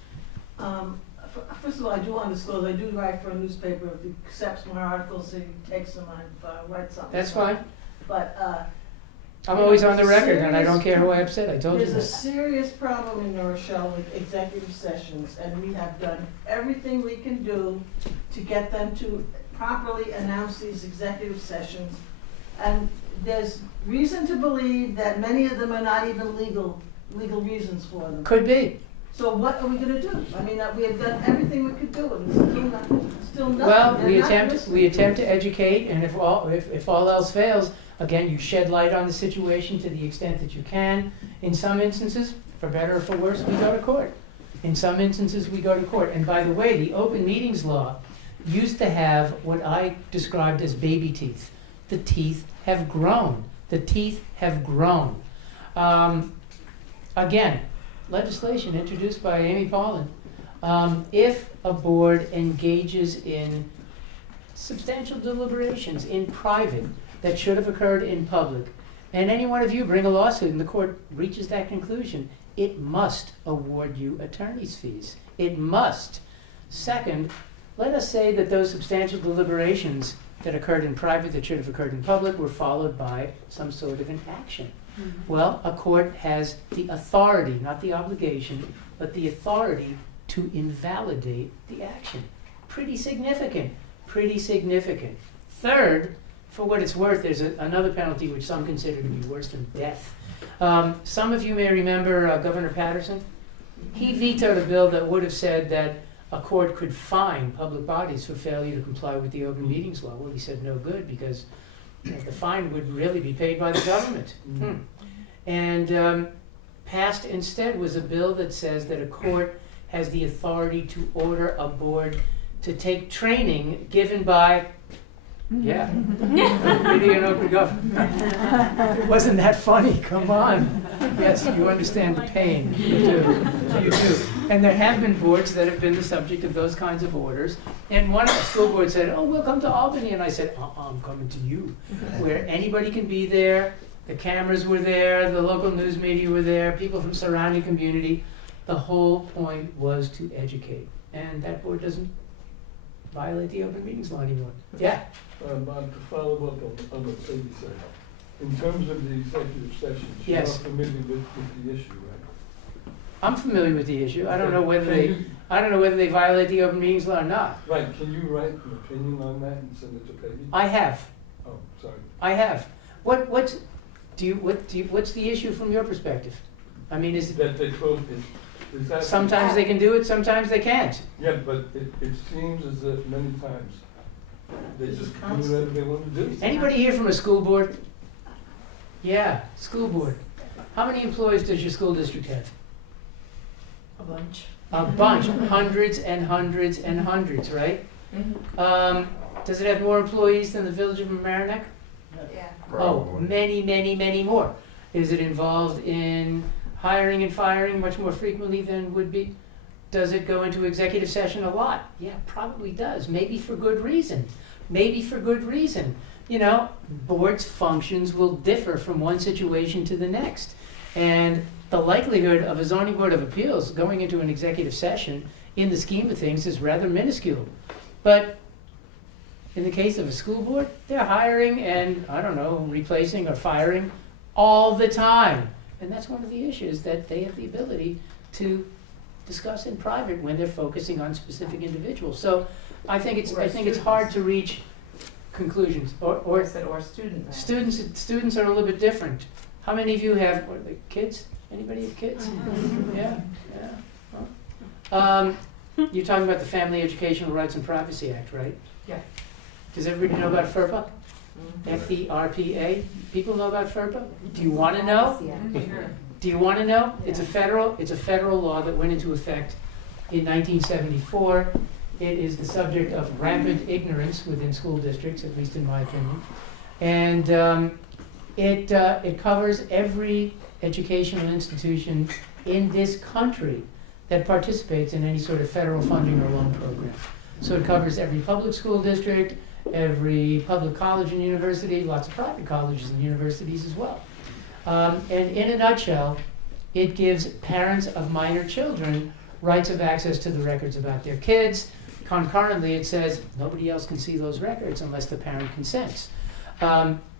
First of all, I do want to disclose, I do write for a newspaper, if he accepts my articles, he takes them, I write something. That's fine. But, I'm always on the record, and I don't care who I upset. I told you there's a that. serious problem in New Rochelle with executive sessions, and we have done everything we can do to get them to properly announce these executive sessions. And there's reason to believe that many of them are not even legal reasons for them. Could be. So what are we gonna do? I mean, we have done everything we could do, and still nothing. Well, They're we not attempt listening. to educate, and if all else fails, again, you shed light on the situation to the extent that you can. In some instances, for better or for worse, we go to court. In some instances, we go to court. And by the way, the open meetings law used to have what I described as baby teeth. The teeth have grown. The teeth have grown. Again, legislation introduced by Amy Paulin. If a board engages in substantial deliberations in private that should have occurred in public, and any one of you bring a lawsuit and the court reaches that conclusion, it must award you attorney's fees. It must. Second, let us say that those substantial deliberations that occurred in private that should have occurred in public were followed by some sort of an action. Well, a court has the authority, not the obligation, but the authority to invalidate the action. Pretty significant, pretty significant. Third, for what it's worth, there's another penalty which some consider to be worse than death. Some of you may remember Governor Patterson. He vetoed a bill that would have said that a court could fine public bodies for failure to comply with the open meetings law. Well, he said no good because the fine would really be paid by the government. And passed instead was a bill that says that a court has the authority to order a board to take training given by, yeah, committee on open government. Wasn't that funny? Come on. Yes, you understand the pain. You do. You do. And there have been boards that have been the subject of those kinds of orders. And one school board said, oh, we'll come to Albany. And I said, I'm coming to you. Where anybody can be there. The cameras were there. The local news media were there. People from surrounding community. The whole point was to educate. And that board doesn't violate the open meetings law anymore. Yeah. Bob, to follow up on what Peggy said, in terms of the executive sessions, you're Yes. familiar with the issue, right? I'm familiar with the issue. I don't know whether Can they violate the open meetings law or not. Right, can you write an opinion on that and send it to Peggy? I have. Oh, sorry. I have. What's the issue from your perspective? I mean, is That they close, is that? sometimes they can do it, sometimes they can't. Yeah, but it seems as if many times they just do whatever they want to do. Anybody here from a school board? Yeah, school board. How many employees does your school district have? A bunch. A bunch, hundreds and hundreds and hundreds, right? Does it have more employees than the village of Mamaroneck? Yeah. Oh, Probably. many, many, many more. Is it involved in hiring and firing much more frequently than would be? Does it go into executive session a lot? Yeah, probably does. Maybe for good reason. Maybe for good reason. You know, boards' functions will differ from one situation to the next. And the likelihood of a zoning board of appeals going into an executive session in the scheme of things is rather minuscule. But in the case of a school board, they're hiring and, I don't know, replacing or firing all the time. And that's one of the issues that they have the ability to discuss in private when they're focusing on specific individuals. So I think it's hard to reach conclusions. Or student. students are a little bit different. How many of you have kids? Anybody have kids? Yeah. Huh? You're talking about the Family Educational Rights and Privacy Act, right? Yeah. Does everybody know about FERPA? FERPA? People know about FERPA? Do you want to know? Do you want to know? It's a federal law that went into effect in 1974. It is the subject of rampant ignorance within school districts, at least in my opinion. And it covers every educational institution in this country that participates in any sort of federal funding or loan program. So it covers every public school district, every public college and university, lots of private colleges and universities as well. And in a nutshell, it gives parents of minor children rights of access to the records about their kids. Concurrently, it says nobody else can see those records unless the parent consents.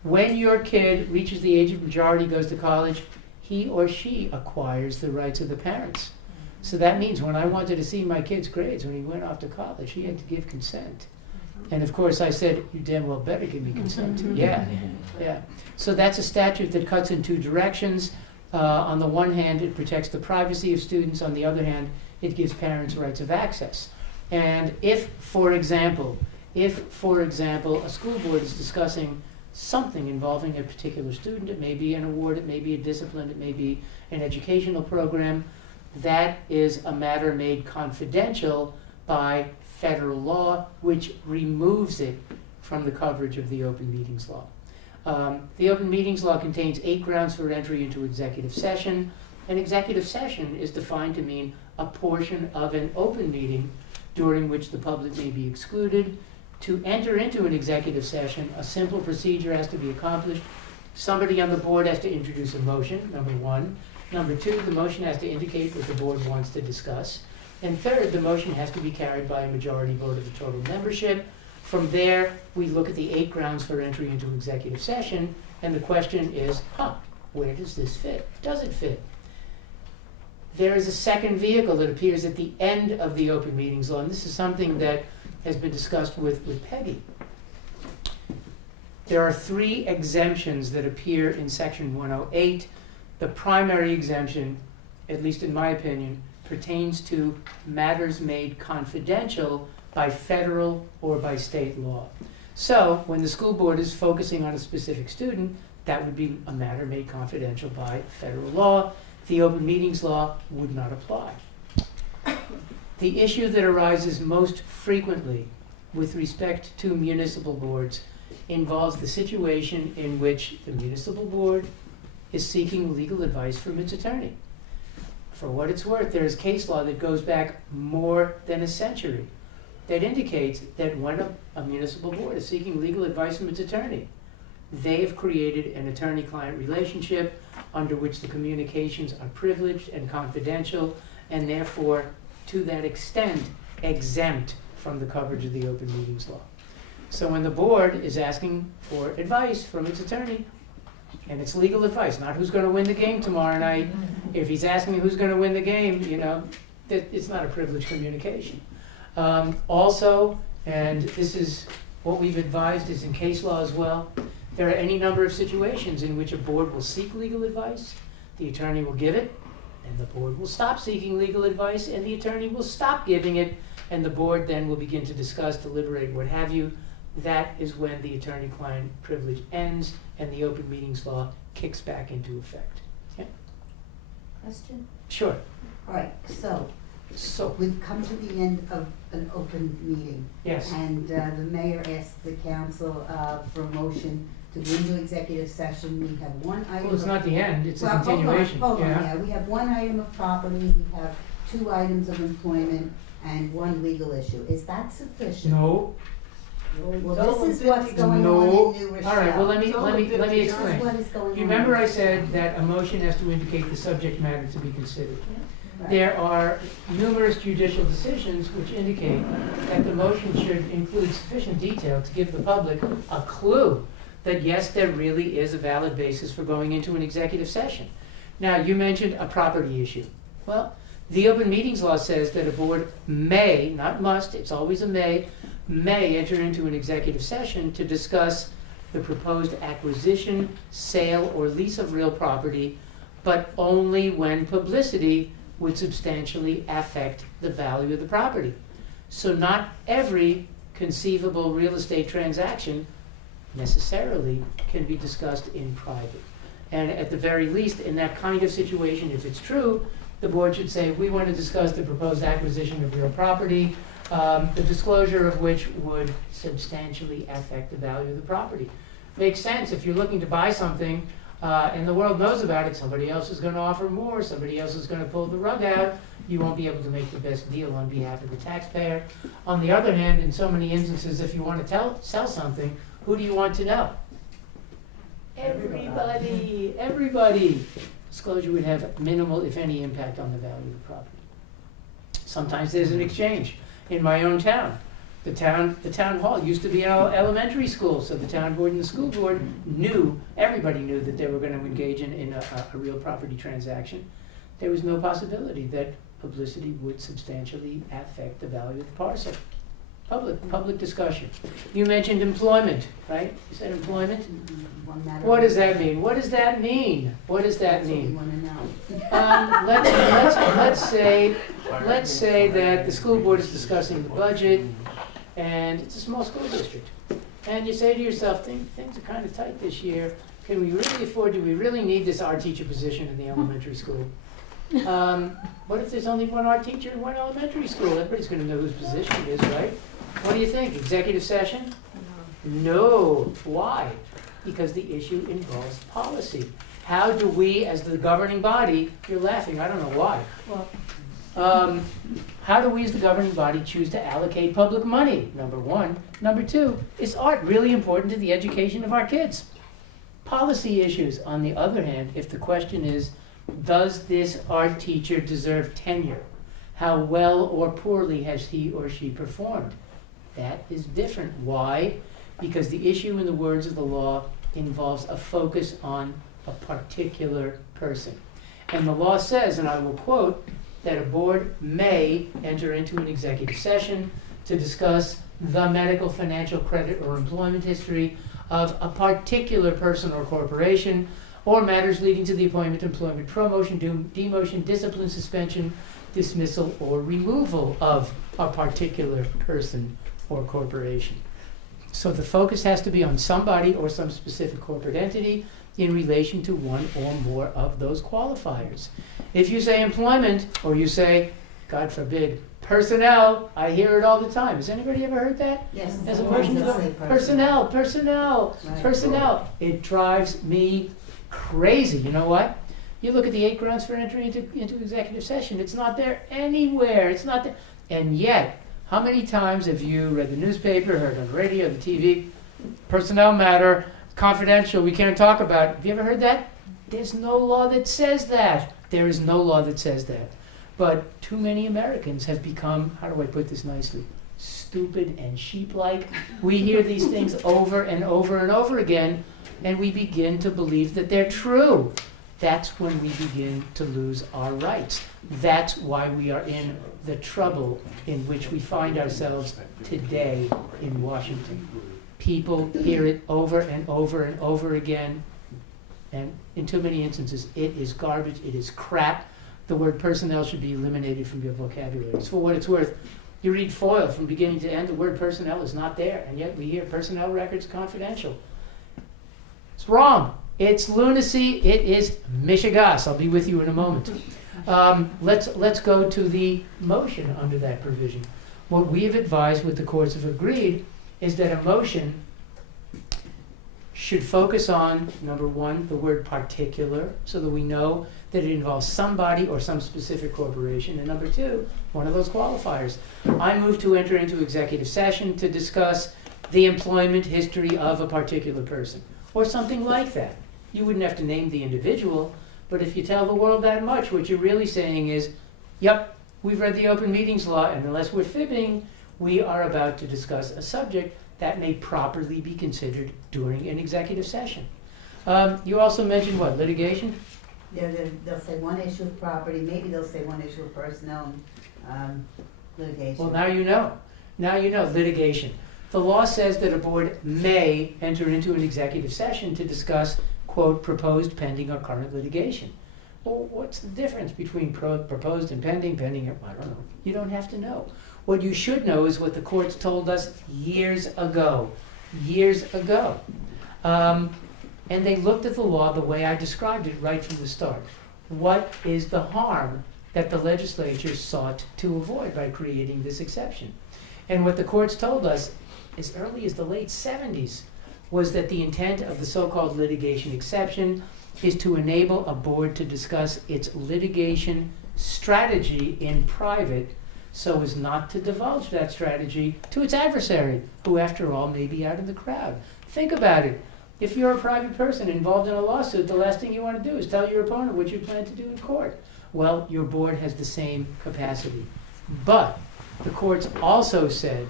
When your kid reaches the age of majority, goes to college, he or she acquires the rights of the parents. So that means when I wanted to see my kid's grades when he went off to college, he had to give consent. And of course I said, you damn well better give me consent. Yeah. So that's a statute that cuts in two directions. On the one hand, it protects the privacy of students. On the other hand, it gives parents rights of access. And if, for example, a school board is discussing something involving a particular student, it may be an award, it may be a discipline, it may be an educational program, that is a matter made confidential by federal law, which removes it from the coverage of the Open Meetings Law. The Open Meetings Law contains 8 grounds for entry into executive session. An executive session is defined to mean a portion of an open meeting during which the public may be excluded. To enter into an executive session, a simple procedure has to be accomplished. Somebody on the board has to introduce a motion, number 1. Number 2, the motion has to indicate what the board wants to discuss. And third, the motion has to be carried by a majority vote of the total membership. From there, we look at the 8 grounds for entry into executive session, and the question is, where does this fit? Does it fit? There is a second vehicle that appears at the end of the Open Meetings Law, and this is something that has been discussed with Peggy. There are 3 exemptions that appear in Section 108. The primary exemption, at least in my opinion, pertains to matters made confidential by federal or by state law. So when the school board is focusing on a specific student, that would be a matter made confidential by federal law. The Open Meetings Law would not apply. The issue that arises most frequently with respect to municipal boards involves the situation in which the municipal board is seeking legal advice from its attorney. For what it's worth, there is case law that goes back more than a century that indicates that when a municipal board is seeking legal advice from its attorney, they have created an attorney-client relationship under which the communications are privileged and confidential, and therefore, to that extent, exempt from the coverage of the Open Meetings Law. So when the board is asking for advice from its attorney, and it's legal advice, not who's going to win the game tomorrow night. If he's asking me who's going to win the game, it's not a privileged communication. Also, and this is what we've advised is in case law as well, there are any number of situations in which a board will seek legal advice, the attorney will give it, and the board will stop seeking legal advice, and the attorney will stop giving it, and the board then will begin to discuss, deliberate, what have you. That is when the attorney-client privilege ends and the Open Meetings Law kicks back into effect. Yeah? Question? Sure. All right, so we've come to the end of an open meeting. Yes. And the mayor asked the council for a motion to go into executive session. We have one item. Well, it's not the end, it's a Well, continuation. Hold on, yeah. We have one item of property, we have 2 items of employment, and 1 legal issue. Is that sufficient? No. Well, this is what's going No. on in New Rochelle. All right, well, let me This is explain. what is going on. You remember I said that a motion has to indicate the subject matter to be considered. Right. There are numerous judicial decisions which indicate that the motion should include sufficient detail to give the public a clue that yes, there really is a valid basis for going into an executive session. Now, you mentioned a property issue. Well, the Open Meetings Law says that a board may, not must, it's always a may enter into an executive session to discuss the proposed acquisition, sale, or lease of real property, but only when publicity would substantially affect the value of the property. So not every conceivable real estate transaction necessarily can be discussed in private. And at the very least, in that kind of situation, if it's true, the board should say, we want to discuss the proposed acquisition of real property, the disclosure of which would substantially affect the value of the property. Makes sense. If you're looking to buy something and the world knows about it, somebody else is going to offer more, somebody else is going to pull the rug out, you won't be able to make the best deal on behalf of the taxpayer. On the other hand, in so many instances, if you want to sell something, who do you want to know? Everybody. Disclosure would have minimal, if any, impact on the value of the property. Sometimes there's an exchange. In my own town, the town hall used to be an elementary school, so the town board and the school board knew, everybody knew that they were going to engage in a real property transaction. There was no possibility that publicity would substantially affect the value of the parcel. Public discussion. You mentioned employment, right? You said employment? One matter. What does that mean? What does that mean? What does that That's what we mean? wanna know. Let's say that the school board is discussing the budget, and it's a small school district. And you say to yourself, things are kind of tight this year. Can we really afford, do we really need this art teacher position in the elementary school? What if there's only one art teacher in one elementary school? Everybody's gonna know whose position it is, right? What do you think? Executive session? No. Why? Because the issue involves policy. How do we, as the governing body, you're laughing, I don't know why. How do we as the governing body choose to allocate public money? Number one. Number two, is art really important to the education of our kids? Policy issues, on the other hand, if the question is, does this art teacher deserve tenure? How well or poorly has he or she performed? That is different. Why? Because the issue, in the words of the law, involves a focus on a particular person. And the law says, and I will quote, that a board may enter into an executive session to discuss the medical, financial, credit, or employment history of a particular person or corporation, or matters leading to the appointment, employment, promotion, demotion, discipline, suspension, dismissal, or removal of a particular person or corporation. So the focus has to be on somebody or some specific corporate entity in relation to one or more of those qualifiers. If you say employment, or you say, God forbid, personnel, I hear it all the time. Has anybody ever heard that? Yes. As a person, They'll say personnel. Right. It drives me crazy. You know what? You look at the 8 grounds for entry into executive session. It's not there anywhere. It's not there. And yet, how many times have you read the newspaper, heard on the radio, the TV, personnel matter, confidential, we can't talk about it. Have you ever heard that? There's no law that says that. There is no law that says that. But too many Americans have become, how do I put this nicely, stupid and sheep-like. We hear these things over and over and over again, and we begin to believe that they're true. That's when we begin to lose our rights. That's why we are in the trouble in which we find ourselves today in Washington. People hear it over and over and over again, and in too many instances, it is garbage, it is crap. The word personnel should be eliminated from your vocabularies. For what it's worth, you read FOIL from beginning to end, the word personnel is not there, and yet we hear personnel records confidential. It's wrong. It's lunacy. It is mishigas. I'll be with you in a moment. Let's go to the motion under that provision. What we have advised, what the courts have agreed, is that a motion should focus on, number one, the word particular, so that we know that it involves somebody or some specific corporation, and number two, one of those qualifiers. I move to enter into executive session to discuss the employment history of a particular person, or something like that. You wouldn't have to name the individual, but if you tell the world that much, what you're really saying is, yep, we've read the open meetings law, and unless we're fibbing, we are about to discuss a subject that may properly be considered during an executive session. You also mentioned what, litigation? Yeah, they'll say one issue of property, maybe they'll say one issue of personnel, litigation. Well, now you know. Now you know, litigation. The law says that a board may enter into an executive session to discuss, quote, proposed, pending, or current litigation. Well, what's the difference between proposed and pending, I don't know. You don't have to know. What you should know is what the courts told us years ago. And they looked at the law the way I described it right from the start. What is the harm that the legislature sought to avoid by creating this exception? And what the courts told us as early as the late 70s was that the intent of the so-called litigation exception is to enable a board to discuss its litigation strategy in private so as not to divulge that strategy to its adversary, who after all may be out in the crowd. Think about it. If you're a private person involved in a lawsuit, the last thing you want to do is tell your opponent what you plan to do in court. Well, your board has the same capacity. But the courts also said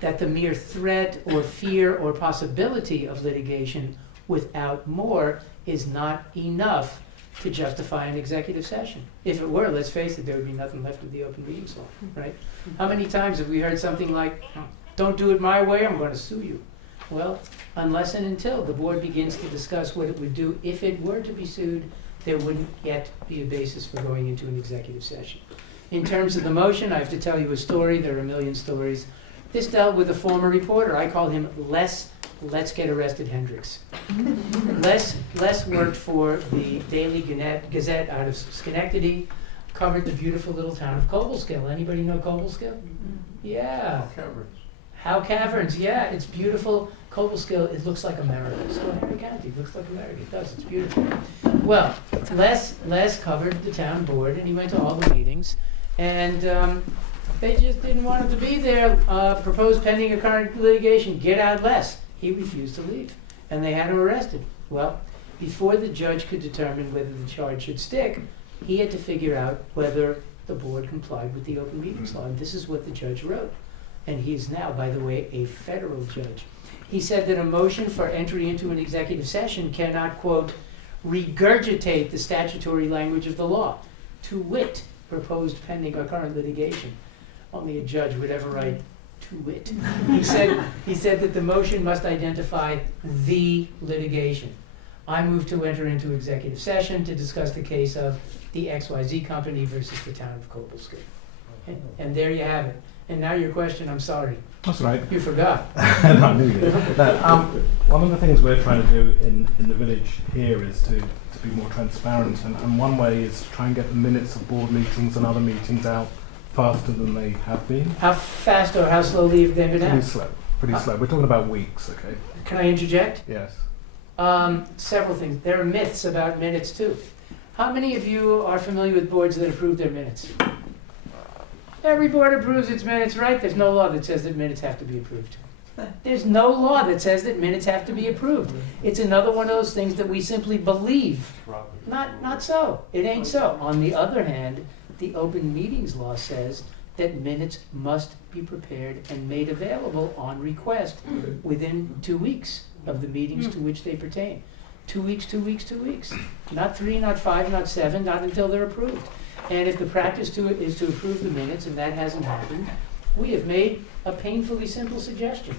that the mere threat or fear or possibility of litigation without more is not enough to justify an executive session. If it were, let's face it, there would be nothing left of the open meetings law, right? How many times have we heard something like, don't do it my way, I'm going to sue you? Well, unless and until the board begins to discuss what it would do if it were to be sued, there wouldn't yet be a basis for going into an executive session. In terms of the motion, I have to tell you a story. There are a million stories. This dealt with a former reporter. I call him Let's Get Arrested Hendricks. Les worked for the Daily Gazette out of Schenectady, covered the beautiful little town of Cobleskill. Anybody know Cobleskill? Yeah. Howe Caverns, yeah, it's beautiful. Cobleskill, it looks like America. So Henry County looks like America. It does, it's beautiful. Well, Les covered the town board, and he went to all the meetings, and they just didn't want him to be there. Proposed pending a current litigation, get out Les. He refused to leave, and they had him arrested. Well, before the judge could determine whether the charge should stick, he had to figure out whether the board complied with the open meetings law, and this is what the judge wrote. And he is now, by the way, a federal judge. He said that a motion for entry into an executive session cannot, quote, regurgitate the statutory language of the law, to wit, proposed pending or current litigation. Only a judge would ever write to wit. He said that the motion must identify the litigation. I move to enter into executive session to discuss the case of the XYZ company versus the town of Cobleskill. And there you have it. And now your question, I'm sorry. That's right. You forgot. I knew you did. One of the things we're trying to do in the village here is to be more transparent, and one way is to try and get the minutes of board meetings and other meetings out faster than they have been. How fast or how slowly have they been Pretty out? slow. Pretty slow. We're talking about weeks, okay? Can I interject? Yes. Several things. There are myths about minutes too. How many of you are familiar with boards that approve their minutes? Every board approves its minutes, right? There's no law that says that minutes have to be approved. There's no law that says that minutes have to be approved. It's another one of those things that we simply believe. Not so. It ain't so. On the other hand, the open meetings law says that minutes must be prepared and made available on request within 2 weeks of the meetings to which they pertain. 2 weeks, 2 weeks, 2 weeks. Not 3, not 5, not 7, not until they're approved. And if the practice is to approve the minutes, and that hasn't happened, we have made a painfully simple suggestion.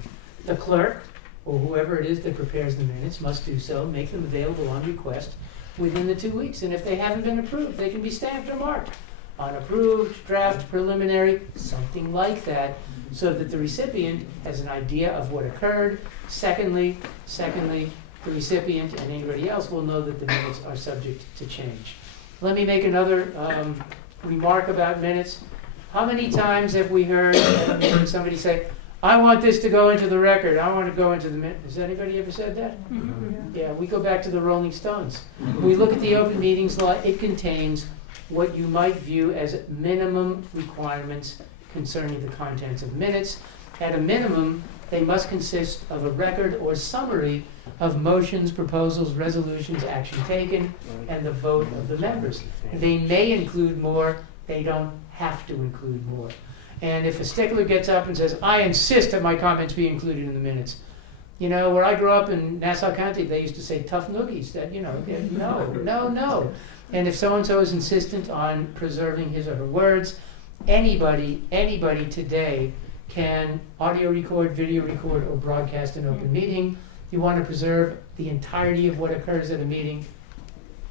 The clerk, or whoever it is that prepares the minutes, must do so, make them available on request within the 2 weeks. And if they haven't been approved, they can be stamped or marked. Unapproved, draft, preliminary, something like that, so that the recipient has an idea of what occurred. Secondly, the recipient and anybody else will know that the minutes are subject to change. Let me make another remark about minutes. How many times have we heard somebody say, I want this to go into the record, I want to go into the minutes? Has anybody ever said that? Yeah, we go back to the Rolling Stones. When we look at the open meetings law, it contains what you might view as minimum requirements concerning the contents of minutes. At a minimum, they must consist of a record or summary of motions, proposals, resolutions, action taken, and the vote of the members. They may include more, they don't have to include more. And if a stickler gets up and says, I insist that my comments be included in the minutes. You know, where I grew up in Nassau County, they used to say tough noogies, that, you know, no. And if so-and-so is insistent on preserving his or her words, anybody today can audio record, video record, or broadcast an open meeting. If you want to preserve the entirety of what occurs at a meeting,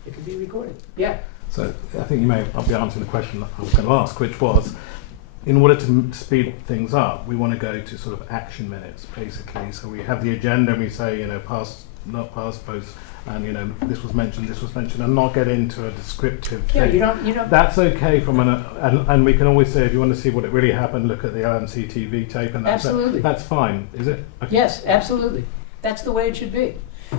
it can be recorded. Yeah. So I think you may be answering the question that I was going to ask, which was, in order to speed things up, we want to go to sort of action minutes, basically. So we have the agenda and we say, you know, pass, not pass, votes, and, you know, this was mentioned, and not get into a descriptive thing. Yeah, you don't. That's okay from and we can always say, if you want to see what it really happened, look at the LMC-TV tape, and Absolutely. That's fine, is it? Okay. Yes, absolutely. That's the way it should be.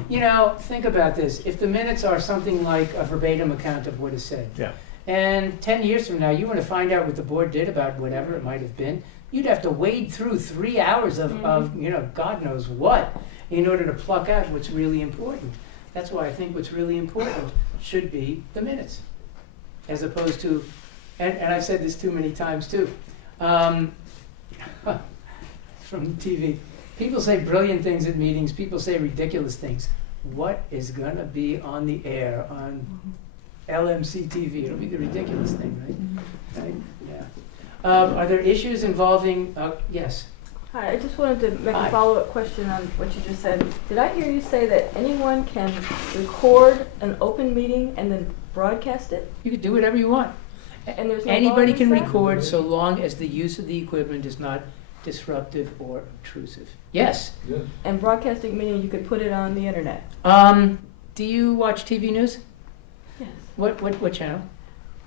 You know, think about this. If the minutes are something like a verbatim account of what is said, Yeah. and 10 years from now you want to find out what the board did about whatever it might have been, you'd have to wade through 3 hours of you know, God knows what, in order to pluck out what's really important. That's why I think what's really important should be the minutes, as opposed to and I've said this too many times too, from TV. People say brilliant things at meetings, people say ridiculous things. What is gonna be on the air on LMC-TV? It'll be the ridiculous thing, right? Yeah. Are there issues involving, yes? Hi, I just wanted to make Hi. a follow-up question on what you just said. Did I hear you say that anyone can record an open meeting and then broadcast it? You can do whatever you want. And there's no law Anybody against can that? record so long as the use of the equipment is not disruptive or intrusive. Yes. Yes. And broadcasting meaning you could put it on the internet? Do you watch TV news? Yes. What channel?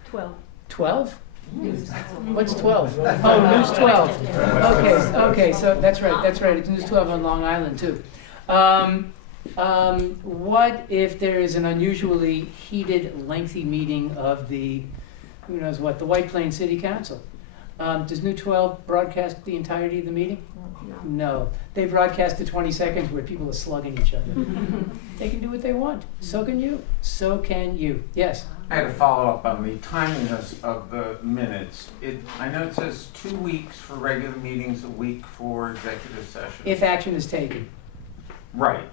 12. 12? What's 12? Oh, News 12. Okay, so that's right. It's News 12 on Long Island too. What if there is an unusually heated, lengthy meeting of the, who knows what, the White Plains City Council? Does News 12 broadcast the entirety of the meeting? No. They broadcast the 20 seconds where people are slugging each other. They can do what they want. So can you. So can you. Yes? I had a follow-up on the timeliness of the minutes. I know it says 2 weeks for regular meetings, a week for executive session. If action is taken. Right.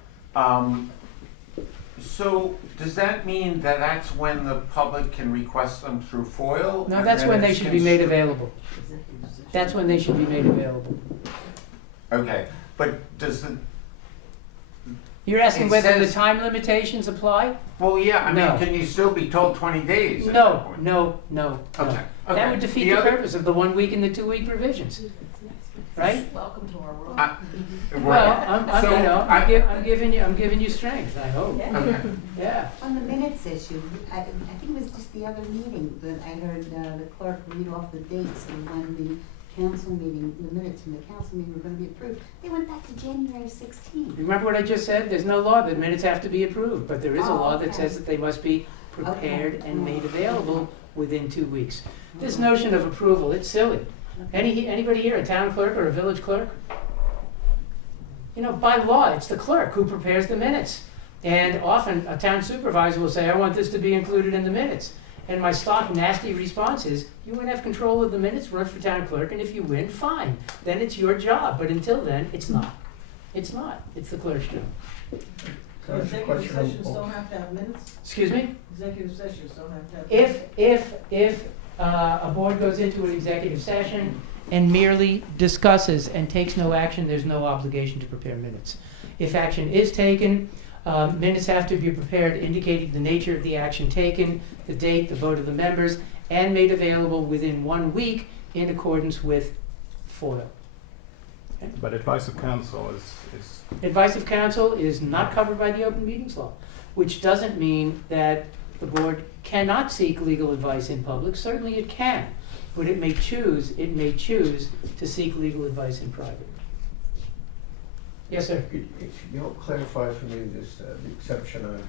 So does that mean that that's when the public can request them through FOIL? No, and that's then when they it's should be made constru- available. That's when they should be made available. Okay, but does the, You're asking It whether the says- time limitations apply? well, yeah, I No. mean, can you still be told 20 days at that No, point? no. Okay. That would defeat the purpose of the 1 week and the 2 week provisions, right? Welcome to our world. Well, I'm So giving you strength, I hope. Okay. Yeah. On the minutes issue, I think it was just the other meeting that I heard the clerk read off the dates of when the council meeting, the minutes from the council meeting were gonna be approved. They went back to January 16th. Remember what I just said? There's no law that minutes have to be approved, but there is a Oh, law that okay. says that they must be prepared and made available within 2 weeks. This notion of approval, it's silly. Anybody here a town clerk or a village clerk? You know, by law, it's the clerk who prepares the minutes. And often a town supervisor will say, I want this to be included in the minutes. And my stock nasty response is, you want to have control of the minutes, run for town clerk, and if you win, fine. Then it's your job, but until then, it's not. It's not. It's the clerk's job. Can I ask you a Executive question on- sessions don't have to have minutes? Excuse me? Executive sessions don't have to have. If a board goes into an executive session and merely discusses and takes no action, there's no obligation to prepare minutes. If action is taken, minutes have to be prepared indicating the nature of the action taken, the date, the vote of the members, and made available within 1 week in accordance with FOIL. But advice of counsel is Advice of counsel is not covered by the open meetings law, which doesn't mean that the board cannot seek legal advice in public. Certainly it can, but it may choose to seek legal advice in private. Yes, sir. Could you help clarify for me this, the exception on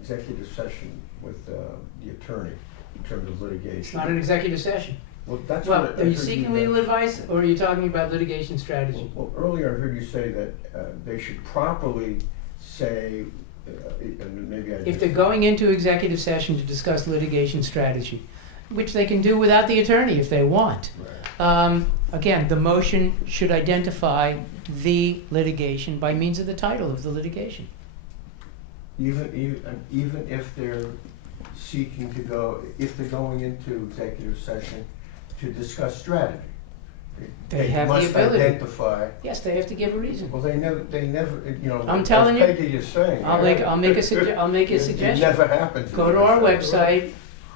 executive session with the attorney in terms of litigation? It's not an executive session. Well, that's Well, what I are you heard seeking mention. legal advice, or are you talking about litigation strategy? Well, earlier I heard you say that they should properly say, and maybe I If just- they're going into executive session to discuss litigation strategy, which they can do without the attorney if they want. Right. Again, the motion should identify the litigation by means of the title of the litigation. Even if they're seeking to go, if they're going into executive session to discuss strategy, They have the must ability. identify. Yes, they have to give a reason. Well, they never, you know. I'm telling you- As Peggy is saying. I'll make a suggestion. It never happens. Go to our website,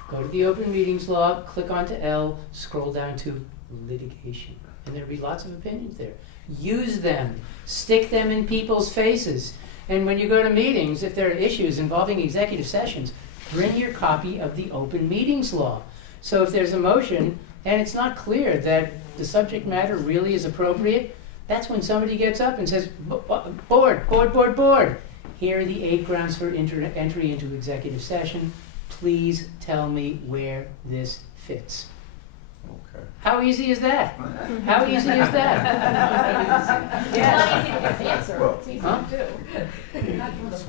go to the open meetings law, click onto L, scroll down to litigation. And there'll be lots of opinions there. Use them, stick them in people's faces. And when you go to meetings, if there are issues involving executive sessions, bring your copy of the open meetings law. So if there's a motion and it's not clear that the subject matter really is appropriate, that's when somebody gets up and says, board. Here are the 8 grounds for entry into executive session. Please tell me where this fits. Okay. How easy is that? How easy is that? It's Yeah. not easy to get the answer. Well- It's easy Huh? to do.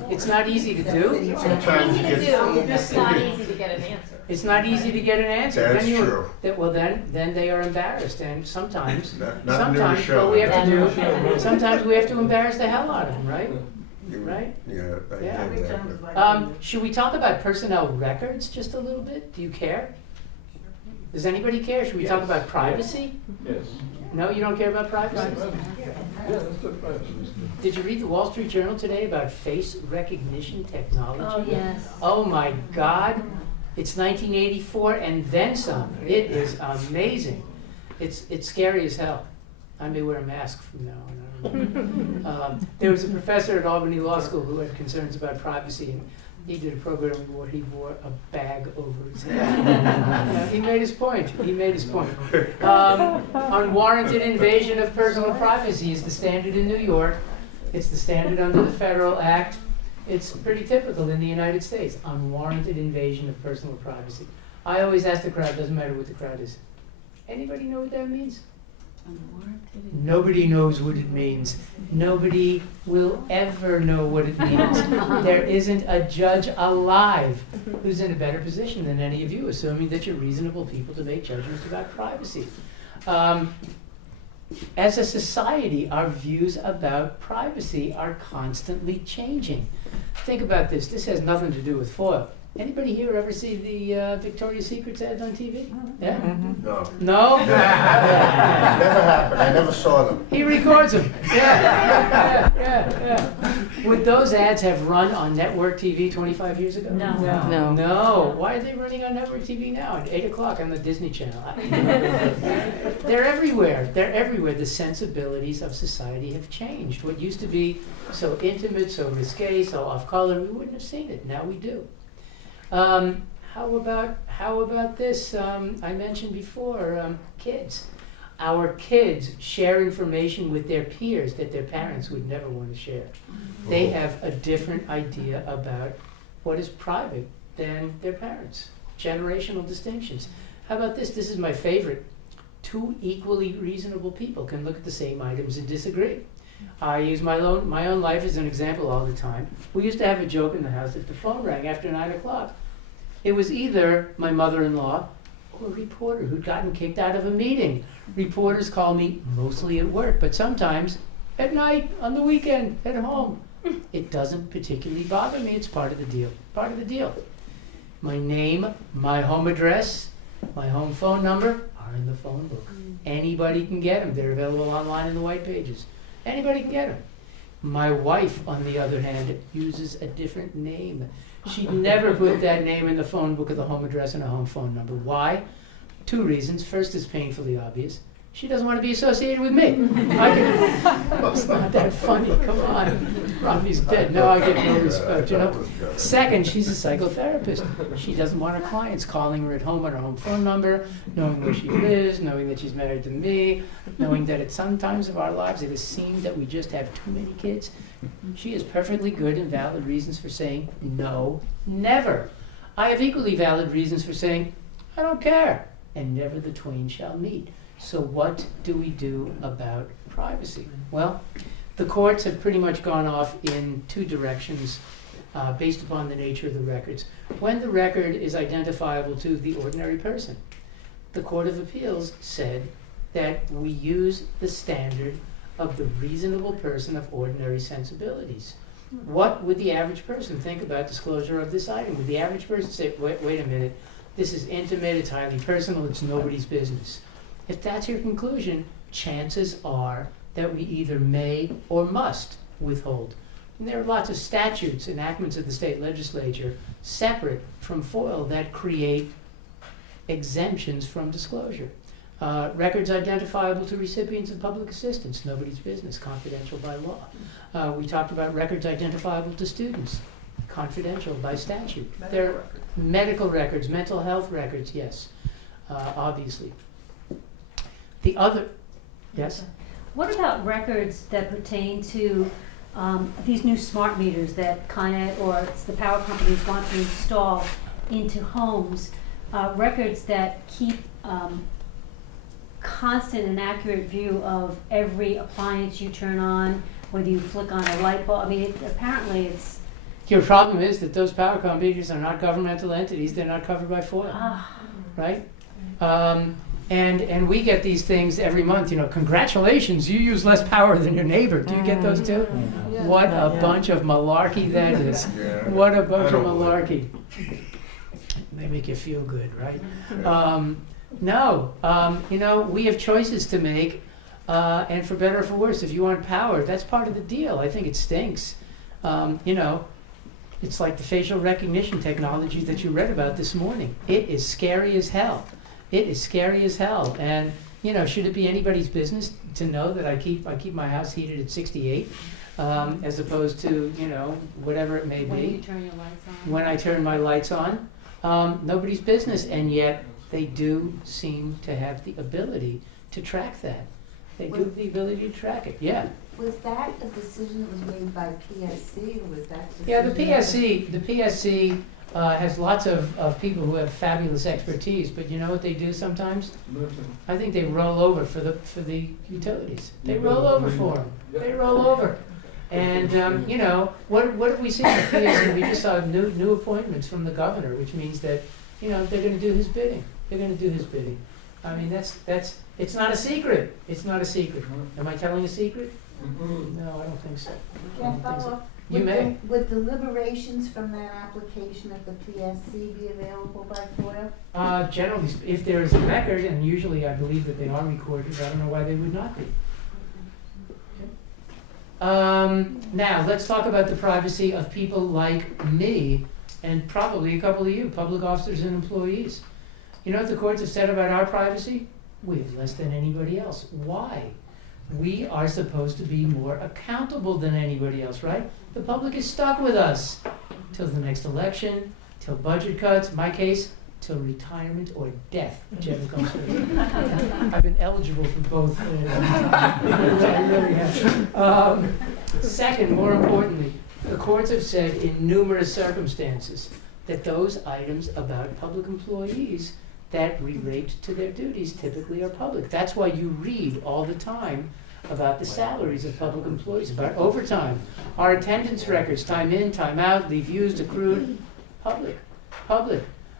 It's not easy to do. Sometimes It's you easy to get- do, it's not easy to get an answer. It's not easy to get an answer. That's Then you- true. Well, then they are embarrassed, and sometimes, Not sometimes what we have to do, sometimes we have to embarrass the hell out of them, right? Right? Yeah, I Yeah. get that. Should we talk about personnel records just a little bit? Do you care? Does anybody care? Should we talk about privacy? Yes. No, you don't care about privacy? Yeah, that's the privacy. Did you read the Wall Street Journal today about face recognition technology? Oh, yes. Oh my God, it's 1984 and then some. It is amazing. It's scary as hell. I may wear a mask from now on. I don't know. There was a professor at Albany Law School who had concerns about privacy, and he did a program where he wore a bag over his head. Yeah, he made his point. He made his point. Unwarranted invasion of personal privacy is the standard in New York. It's the standard under the Federal Act. It's pretty typical in the United States. Unwarranted invasion of personal privacy. I always ask the crowd, doesn't matter what the crowd is. Anybody know what that means? Nobody knows what it means. Nobody will ever know what it means. There isn't a judge alive who's in a better position than any of you, assuming that you're reasonable people to make judgments about privacy. As a society, our views about privacy are constantly changing. Think about this. This has nothing to do with FOIL. Anybody here ever see the Victoria's Secret ads on TV? Yeah? No. No? Never happened. I never saw them. He records them. Yeah. Would those ads have run on network TV 25 years ago? No. No. Why are they running on network TV now at 8 o'clock on the Disney Channel? They're everywhere. They're everywhere. The sensibilities of society have changed. What used to be so intimate, so risque, so off-color, we wouldn't have seen it. Now we do. How about this? I mentioned before, kids. Our kids share information with their peers that their parents would never want to share. They have a different idea about what is private than their parents. Generational distinctions. How about this? This is my favorite. Two equally reasonable people can look at the same items and disagree. I use my own life as an example all the time. We used to have a joke in the house: if the phone rang after 9 o'clock, it was either my mother-in-law or a reporter who'd gotten kicked out of a meeting. Reporters call me mostly at work, but sometimes at night, on the weekend, at home. It doesn't particularly bother me. It's part of the deal. Part of the deal. My name, my home address, my home phone number are in the phone book. Anybody can get them. They're available online in the white pages. Anybody can get them. My wife, on the other hand, uses a different name. She'd never put that name in the phone book with a home address and a home phone number. Why? Two reasons. First is painfully obvious. She doesn't want to be associated with me. It's not that funny. Come on. Robbie's dead. No, I get no respect, you know. Second, she's a psychotherapist. She doesn't want her clients calling her at home on her home phone number, knowing where she lives, knowing that she's married to me, knowing that at some times of our lives it has seemed that we just have too many kids. She has perfectly good and valid reasons for saying no, never. I have equally valid reasons for saying I don't care, and never the twain shall meet. So what do we do about privacy? Well, the courts have pretty much gone off in two directions based upon the nature of the records. When the record is identifiable to the ordinary person, the Court of Appeals said that we use the standard of the reasonable person of ordinary sensibilities. What would the average person think about disclosure of this item? Would the average person say, wait a minute, this is intimate, it's highly personal, it's nobody's business? If that's your conclusion, chances are that we either may or must withhold. And there are lots of statutes, enactments of the state legislature, separate from FOIL that create exemptions from disclosure. Records identifiable to recipients of public assistance, nobody's business, confidential by law. We talked about records identifiable to students, confidential by statute. There are medical records, mental health records, yes, obviously. The other, yes? What about records that pertain to these new smart meters that Con Ed or it's the power companies want to install into homes? Records that keep constant and accurate view of every appliance you turn on, whether you flick on a light bulb. I mean, apparently it's Your problem is that those power companies are not governmental entities, they're not covered by FOIL, Ah, right? And we get these things every month, congratulations, you use less power than your neighbor. Do you get those too? Yeah. What a bunch of malarkey that is. Yeah. What a bunch I of don't believe malarkey. They make you feel good, right? We have choices to make, and for better or for worse, if you want power, that's part of the deal. I think it stinks. It's like the facial recognition technology that you read about this morning. It is scary as hell. It is scary as hell. And, should it be anybody's business to know that I keep my house heated at 68, as opposed to, whatever it may when you be, turn your lights on. when I turn my lights on? Nobody's business, and yet they do seem to have the ability to track that. They do have the ability to track it, yeah. Was that a decision that was made by PSC, or was that? Yeah, the decision- PSC has lots of people who have fabulous expertise, but you know what they do sometimes? Nothing. I think they roll over for the utilities. They roll over for them. They roll over. And, what have we seen at PSC? We just saw new appointments from the governor, which means that, they're gonna do his bidding. They're gonna do his bidding. I mean, it's not a secret. It's not a secret. Am I telling a secret? No, I don't think so. Can I follow up? You may. Would deliberations from that application at the PSC be available by FOIL? Generally, if there is a record, and usually I believe that they are recorded, I don't know why they would not be. Now, let's talk about the privacy of people like me, and probably a couple of you, public officers and employees. You know what the courts have said about our privacy? We have less than anybody else. Why? We are supposed to be more accountable than anybody else, right? The public is stuck with us till the next election, till budget cuts, my case, till retirement or death, whichever comes first. I've been eligible for both. I really have. Second, more importantly, the courts have said in numerous circumstances that those items about public employees that relate to their duties typically are public. That's why you read all the time about the salaries of public employees, about overtime, our attendance records, time in, time out, leave used, accrued, public.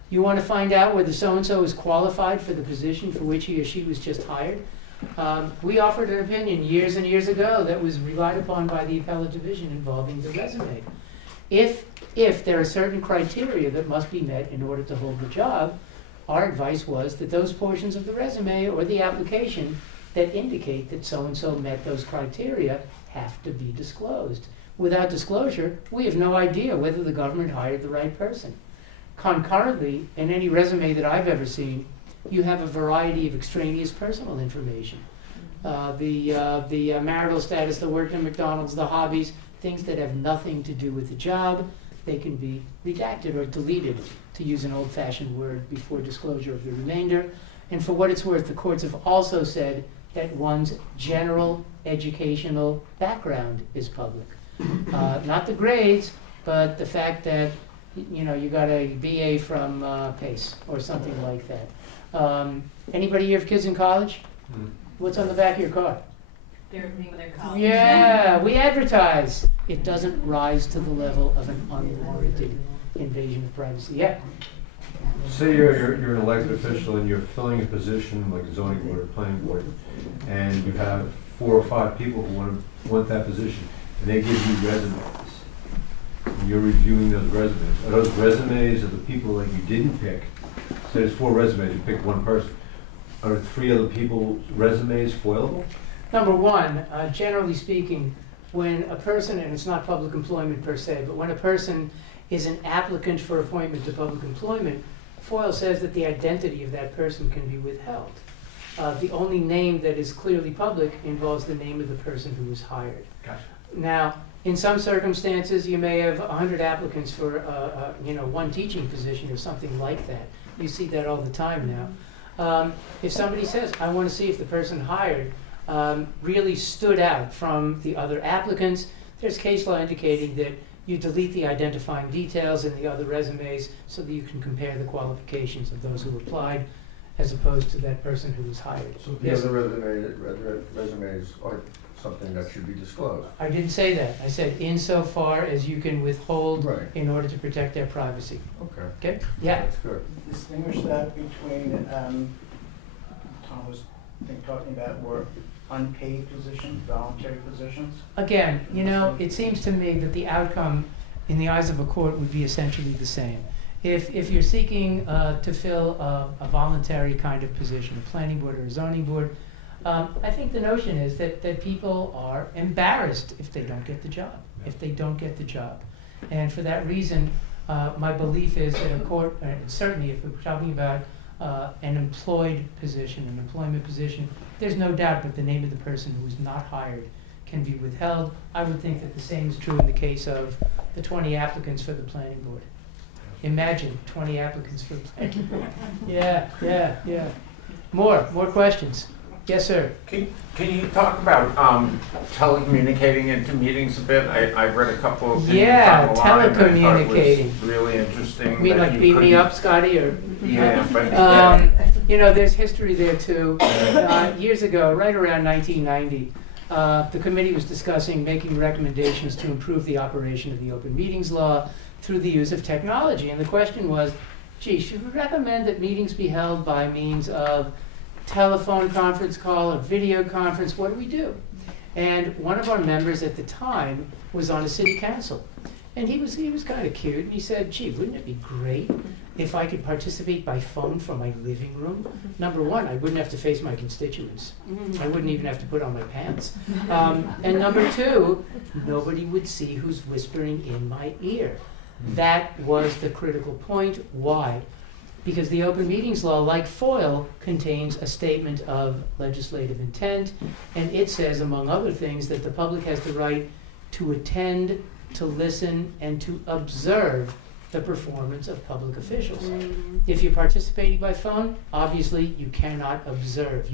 You want to find out whether so-and-so is qualified for the position for which he or she was just hired? We offered an opinion years and years ago that was relied upon by the appellate division involving the resume. If there are certain criteria that must be met in order to hold the job, our advice was that those portions of the resume or the application that indicate that so-and-so met those criteria have to be disclosed. Without disclosure, we have no idea whether the government hired the right person. Concurrently, in any resume that I've ever seen, you have a variety of extraneous personal information. The marital status, the work in McDonald's, the hobbies, things that have nothing to do with the job, they can be redacted or deleted, to use an old-fashioned word, before disclosure of the remainder. And for what it's worth, the courts have also said that one's general educational background is public. Not the grades, but the fact that you got a BA from PACE or something like that. Anybody here have kids in college? What's on the back of your car? Their name of their college. Yeah, we advertise. It doesn't rise to the level of an unwarranted invasion of privacy. Yeah. Say you're an elected official and you're filling a position like a zoning board or planning board, and you have 4 or 5 people who want that position, and they give you resumes. And you're reviewing those resumes. Are those resumes of the people that you didn't pick? So there's 4 resumes, you pick 1 person. Are 3 other people's resumes foilable? Number one, generally speaking, when a person, and it's not public employment per se, but when a person is an applicant for appointment to public employment, FOIL says that the identity of that person can be withheld. The only name that is clearly public involves the name of the person who was hired. Gotcha. Now, in some circumstances, you may have 100 applicants for, 1 teaching position or something like that. You see that all the time now. If somebody says, I want to see if the person hired really stood out from the other applicants, there's case law indicating that you delete the identifying details in the other resumes so that you can compare the qualifications of those who applied. as opposed to that person who was hired. So the Yes. other resumes are something that should be disclosed. I didn't say that. I said insofar as you can withhold Right. in order to protect their privacy. Okay. Okay? Yeah. That's good. Distinguish that between, Tom was, I think, talking about were unpaid positions, voluntary positions? Again, you know, it seems to me that the outcome in the eyes of a court would be essentially the same. If you're seeking to fill a voluntary kind of position, a planning board or a zoning board, I think the notion is that people are embarrassed if they don't get the job, And for that reason, my belief is that a court, certainly if we're talking about an employed position, an employment position, there's no doubt that the name of the person who is not hired can be withheld. I would think that the same is true in the case of the 20 applicants for the planning board. Imagine 20 applicants for the planning board. Yeah. More questions? Yes, sir. Can you talk about telecommunicating into meetings a bit? I read a couple of things Yeah, online that I thought telecommunicating. was really interesting. You mean that like you beat me couldn't- up, Scotty, or? Yeah, but You know, there's history there too. Years ago, right around 1990, the committee was discussing making recommendations to improve the operation of the open meetings law through the use of technology. And the question was, gee, should we recommend that meetings be held by means of telephone conference call or video conference? What do we do? And one of our members at the time was on a city council. And he was kind of cute, and he said, gee, wouldn't it be great if I could participate by phone from my living room? Number one, I wouldn't have to face my constituents. I wouldn't even have to put on my pants. And number two, nobody would see who's whispering in my ear. That was the critical point. Why? Because the open meetings law, like FOIL, contains a statement of legislative intent, and it says, among other things, that the public has the right to attend, to listen, and to observe the performance of public officials. If you're participating by phone, obviously you cannot observe.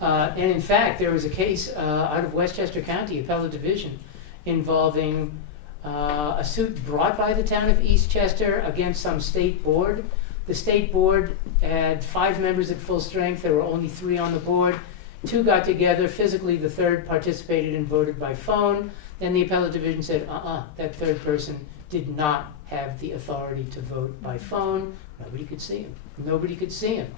And in fact, there was a case out of Westchester County, Appellate Division, involving a suit brought by the town of Eastchester against some state board. The state board had 5 members at full strength. There were only 3 on the board. 2 got together. Physically, the third participated and voted by phone. Then the appellate division said, that third person did not have the authority to vote by phone. Nobody could see him.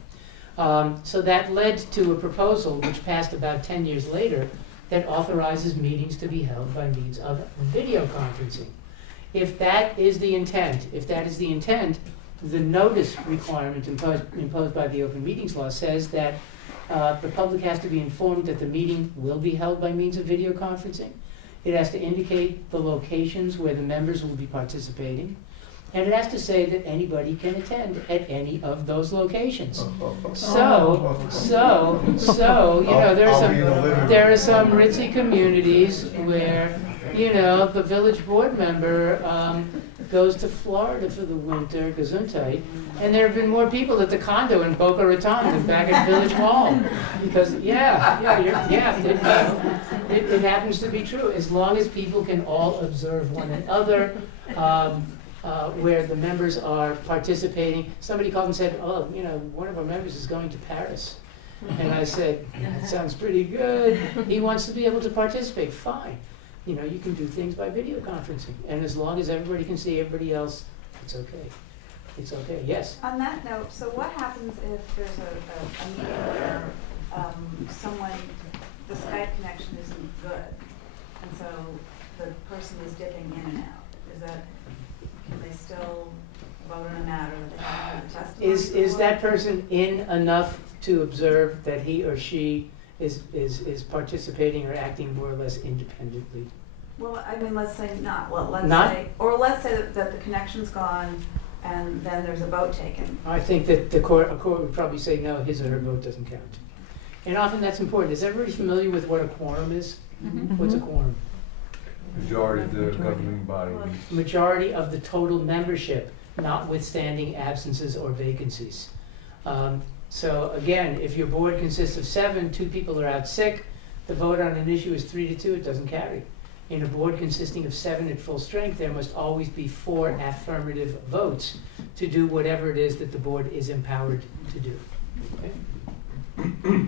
So that led to a proposal which passed about 10 years later that authorizes meetings to be held by means of video conferencing. If that is the intent, the notice requirement imposed by the open meetings law says that the public has to be informed that the meeting will be held by means of video conferencing. It has to indicate the locations where the members will be participating. And it has to say that anybody can attend at any of those locations. So, you know, there are some ritzy communities where, you know, the village board member goes to Florida for the winter, gesundheit, and there have been more people at the condo in Boca Raton than back at Village Hall. Because, it happens to be true. As long as people can all observe one another, where the members are participating. Somebody called and said, one of our members is going to Paris. And I said, that sounds pretty good. He wants to be able to participate. Fine. You know, you can do things by video conferencing. And as long as everybody can see everybody else, it's okay. Yes? On that note, so what happens if there's a meeting where the Skype connection isn't good, and so the person is dipping in and out? Can they still vote on a matter that they haven't heard the testimony? Is that person in enough to observe that he or she is participating or acting more or less independently? Well, I mean, let's say not. Well, let's say that the connection's gone and then there's a vote taken. I think that a court would probably say no, his or her vote doesn't count. And often that's important. Is everybody familiar with what a quorum is? Mm-hmm. What's a quorum? Majority of the governing body. Majority of the total membership, notwithstanding absences or vacancies. So again, if your board consists of 7, 2 people are out sick, the vote on an issue is 3-2, it doesn't carry. In a board consisting of 7 at full strength, there must always be 4 affirmative votes to do whatever it is that the board is empowered to do. Okay?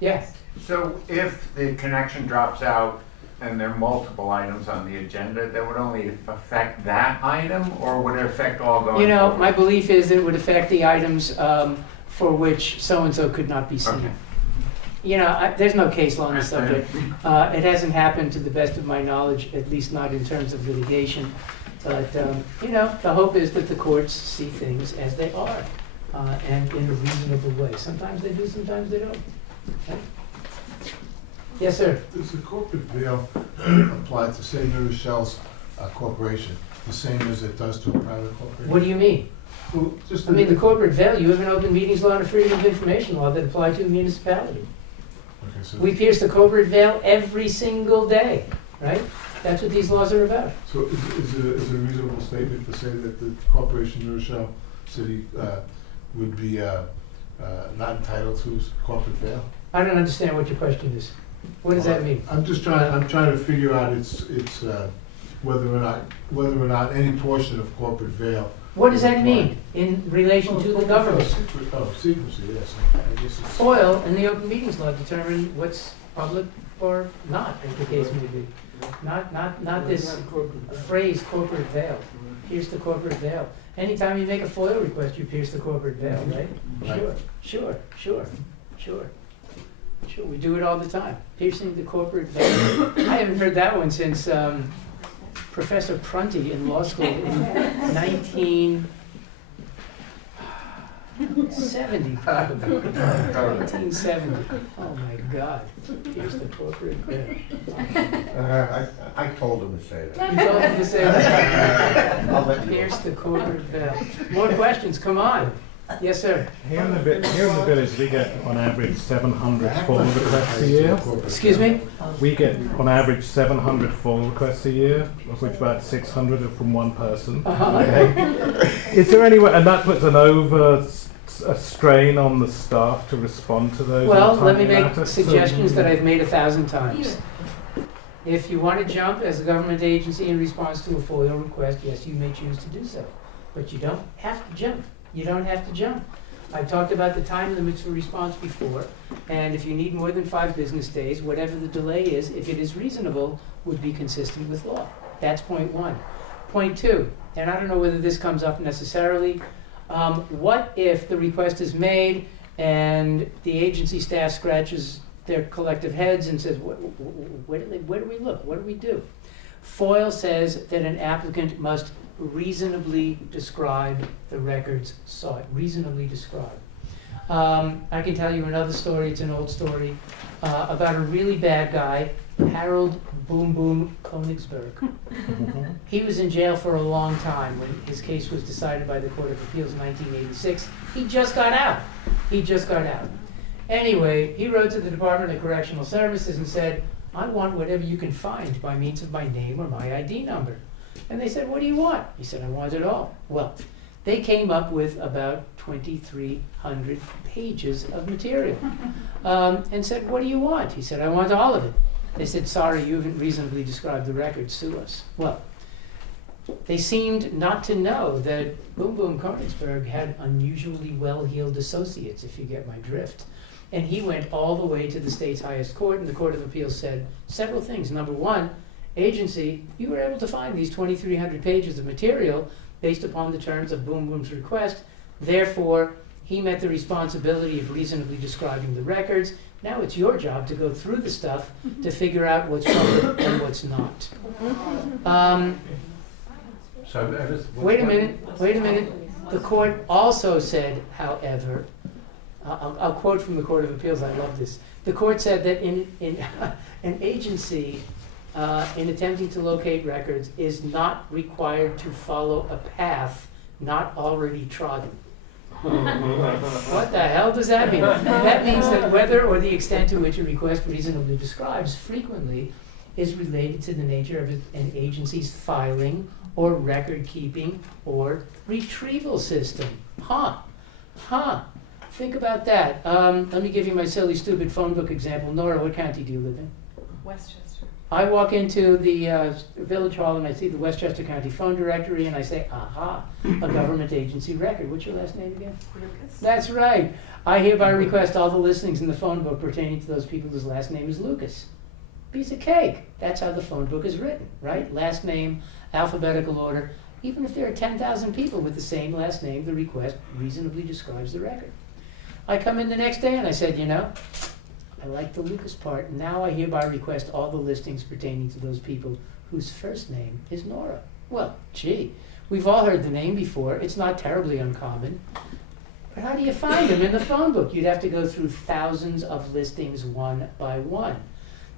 Yes? So if the connection drops out and there are multiple items on the agenda, that would only affect that item, or would it affect all going You know, forward? my belief is that it would affect the items for which so-and-so could not be seen. Okay. You know, there's no case law on the subject. It hasn't happened to the best of my knowledge, at least not in terms of litigation. But, you know, the hope is that the courts see things as they are and in a reasonable way. Sometimes they do, sometimes they don't. Okay? Yes, sir. Does the corporate veil apply to, say, New Rochelle's corporation, the same as it does to a private corporation? What do you mean? Well, just I mean, the corporate veil, you have an open meetings law and a freedom of information law that apply to a municipality. Okay, so, We pierce the corporate veil every single day, right? That's what these laws are about. so is it a reasonable statement to say that the corporation, New Rochelle City, would be not entitled to corporate veil? I don't understand what your question is. What does that mean? I'm trying to figure out it's whether or not any portion of corporate veil. What does that mean in relation to the government? Secrecy, yes. I guess it's- FOIL and the open meetings law determine what's public or not, as the case may be. Not this phrase, corporate veil. Pierce the corporate veil. Anytime you make a FOIL request, you pierce the corporate veil, right? Right. Sure. We do it all the time. Piercing the corporate veil. I haven't heard that one since Professor Prunty in law school in 1970, probably. 1970. Oh my God. Pierce the corporate veil. I told him to say that. You told him to say that. I'll let you know. Pierce the corporate veil. More questions, come on. Yes, sir. Here in the village, we get on average 700 FOIL requests a year. Excuse me? We get on average 700 FOIL requests a year, of which about 600 are from one person. Okay. Is there any way, and that puts a strain on the staff to respond to those? Well, in a let me timely make manner? suggestions that I've made 1,000 times. If you want to jump as a government agency in response to a FOIL request, yes, you may choose to do so. But you don't have to jump. You don't have to jump. I've talked about the time limits for response before, and if you need more than 5 business days, whatever the delay is, if it is reasonable, would be consistent with law. That's point 1. Point 2, and I don't know whether this comes up necessarily, what if the request is made and the agency staff scratches their collective heads and says, where do we look? What do we do? FOIL says that an applicant must reasonably describe the records sought. Reasonably describe. I can tell you another story, it's an old story, about a really bad guy, Harold Boom Boom Konigsberg. He was in jail for a long time when his case was decided by the Court of Appeals in 1986. He just got out. Anyway, he wrote to the Department of Correctional Services and said, I want whatever you can find by means of my name or my ID number. And they said, what do you want? He said, I want it all. Well, they came up with about 2,300 pages of material and said, what do you want? He said, I want all of it. They said, sorry, you haven't reasonably described the record, sue us. Well, they seemed not to know that Boom Boom Konigsberg had unusually well-heeled associates, if you get my drift. And he went all the way to the state's highest court, and the Court of Appeals said several things. Number 1, agency, you were able to find these 2,300 pages of material based upon the terms of Boom Boom's request. Therefore, he met the responsibility of reasonably describing the records. Now it's your job to go through the stuff to figure out what's public and what's not. Wait a minute. The court also said, however, I'll quote from the Court of Appeals, I love this. The court said that in an agency, in attempting to locate records, is not required to follow a path not already trodden. What the hell does that mean? That means that whether or the extent to which a request reasonably describes frequently is related to the nature of an agency's filing or record keeping or retrieval system. Think about that. Let me give you my silly, stupid phone book example. Nora, what county do you live in? Westchester. I walk into the village hall and I see the Westchester County phone directory and I say, aha, a government agency record. What's your last name again? Lucas. That's right. I hereby request all the listings in the phone book pertaining to those people whose last name is Lucas. Piece of cake. That's how the phone book is written, right? Last name, alphabetical order. Even if there are 10,000 people with the same last name, the request reasonably describes the record. I come in the next day and I said, you know, I like the Lucas part. Now I hereby request all the listings pertaining to those people whose first name is Nora. Well, gee, we've all heard the name before. It's not terribly uncommon. But how do you find them in the phone book? You'd have to go through thousands of listings one by one.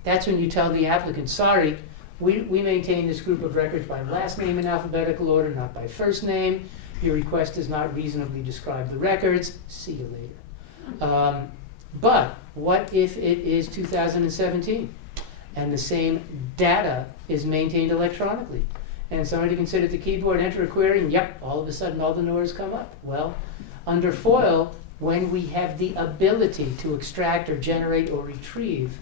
That's when you tell the applicant, sorry, we maintain this group of records by last name in alphabetical order, not by first name. Your request does not reasonably describe the records. See you later. But what if it is 2017 and the same data is maintained electronically? And somebody can sit at the keyboard, enter a query, and yep, all of a sudden all the NORs come up. Well, under FOIL, when we have the ability to extract or generate or retrieve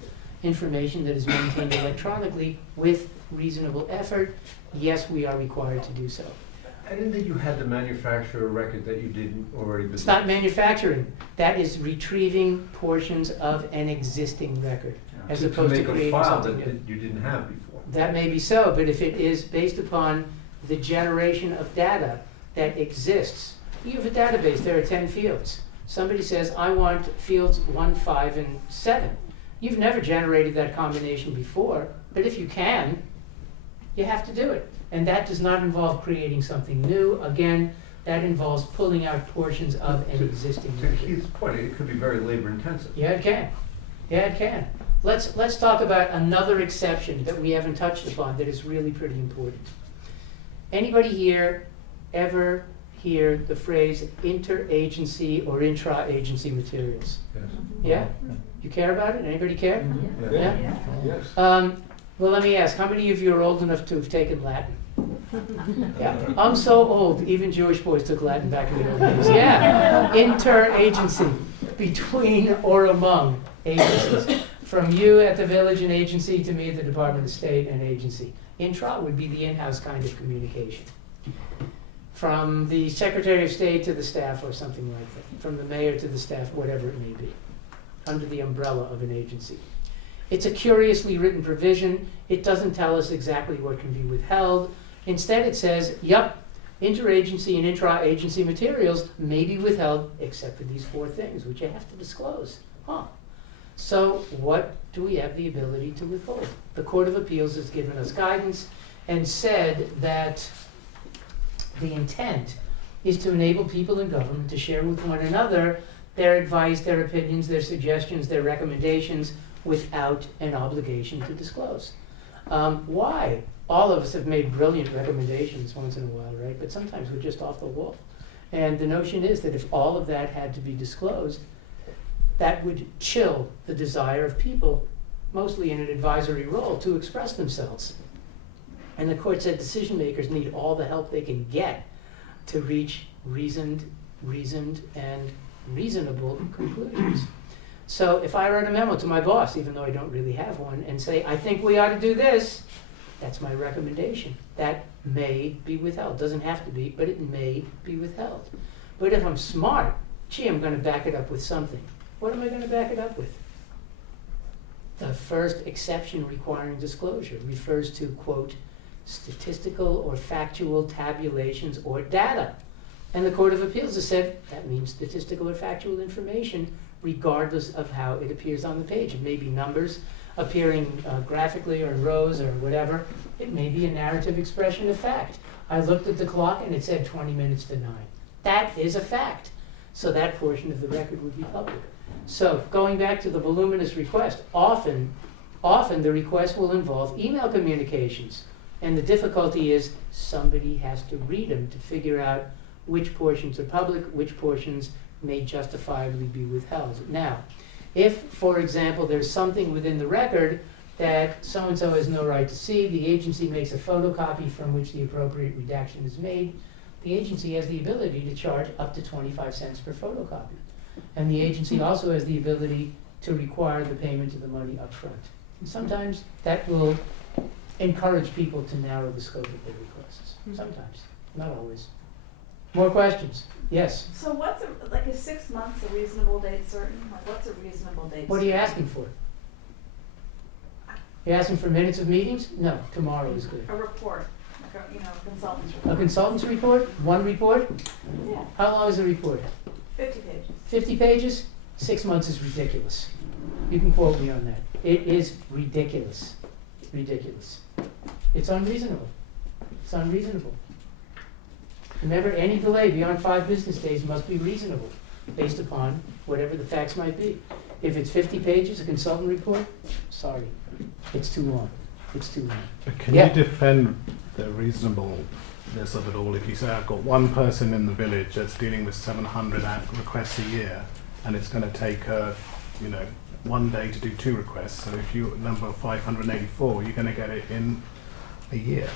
information that is maintained electronically with reasonable effort, yes, we are required to do so. I didn't think you had to manufacture a record that you didn't already possess. It's not manufacturing. That is retrieving portions of an existing record, as opposed to creating make a file something that new. you didn't have before. That may be so, but if it is based upon the generation of data that exists, you have a database, there are 10 fields. Somebody says, I want fields 1, 5, and 7. You've never generated that combination before, but if you can, you have to do it. And that does not involve creating something new. Again, that involves pulling out portions of an existing To record. Keith's point, it could be very labor intensive. Yeah, it can. Yeah, it can. Let's talk about another exception that we haven't touched upon that is really pretty important. Anybody here ever hear the phrase interagency or intra-agency materials? Yes. Yeah? You care about it? Anybody care? Yeah. Yeah? Yes. Well, let me ask, how many of you are old enough to have taken Latin? Yeah, I'm so old, even Jewish boys took Latin back in the old days. Yeah, interagency, between or among agencies. From you at the village and agency to me at the Department of State and agency. Intra would be the in-house kind of communication. From the Secretary of State to the staff or something like that. From the mayor to the staff, whatever it may be. Under the umbrella of an agency. It's a curiously written provision. It doesn't tell us exactly what can be withheld. Instead it says, yup, interagency and intra-agency materials may be withheld except for these 4 things, which you have to disclose. So what do we have the ability to withhold? The Court of Appeals has given us guidance and said that the intent is to enable people in government to share with one another their advice, their opinions, their suggestions, their recommendations without an obligation to disclose. Why? All of us have made brilliant recommendations once in a while, right? But sometimes we're just off the wall. And the notion is that if all of that had to be disclosed, that would chill the desire of people, mostly in an advisory role, to express themselves. And the court said decision makers need all the help they can get to reach reasoned and reasonable conclusions. So if I write a memo to my boss, even though I don't really have one, and say, I think we ought to do this, that's my recommendation. That may be withheld. Doesn't have to be, but it may be withheld. But if I'm smart, gee, I'm going to back it up with something. What am I going to back it up with? The first exception requiring disclosure refers to, quote, statistical or factual tabulations or data. And the Court of Appeals has said that means statistical or factual information regardless of how it appears on the page. It may be numbers appearing graphically or in rows or whatever. It may be a narrative expression of fact. I looked at the clock and it said 20 minutes to 9. That is a fact. So that portion of the record would be public. So going back to the voluminous request, often the request will involve email communications. And the difficulty is somebody has to read them to figure out which portions are public, which portions may justifiably be withheld. Now, if, for example, there's something within the record that so-and-so has no right to see, the agency makes a photocopy from which the appropriate redaction is made, the agency has the ability to charge up to 25 cents per photocopy. And the agency also has the ability to require the payment of the money up front. And sometimes that will encourage people to narrow the scope of their requests. Sometimes, not always. More questions? Yes. So what's like, is 6 months a reasonable date certain? Like, what's a reasonable date? What are you certain? asking for? You asking for minutes of meetings? No, tomorrow is good. A report, like a, consultant's A report. consultant's report? One report? Yeah, How long is a report? 50 pages. 50 pages? 6 months is ridiculous. You can quote me on that. It is ridiculous. Ridiculous. It's unreasonable. It's unreasonable. Remember, any delay beyond 5 business days must be reasonable, based upon whatever the facts might be. If it's 50 pages, a consultant report, sorry, it's too long. It's too long. But can Yeah. you defend the reasonableness of it all if you say I've got one person in the village that's dealing with 700 requests a year, and it's going to take her, 1 day to do 2 requests. So if you number 584, you're going to get it in a year.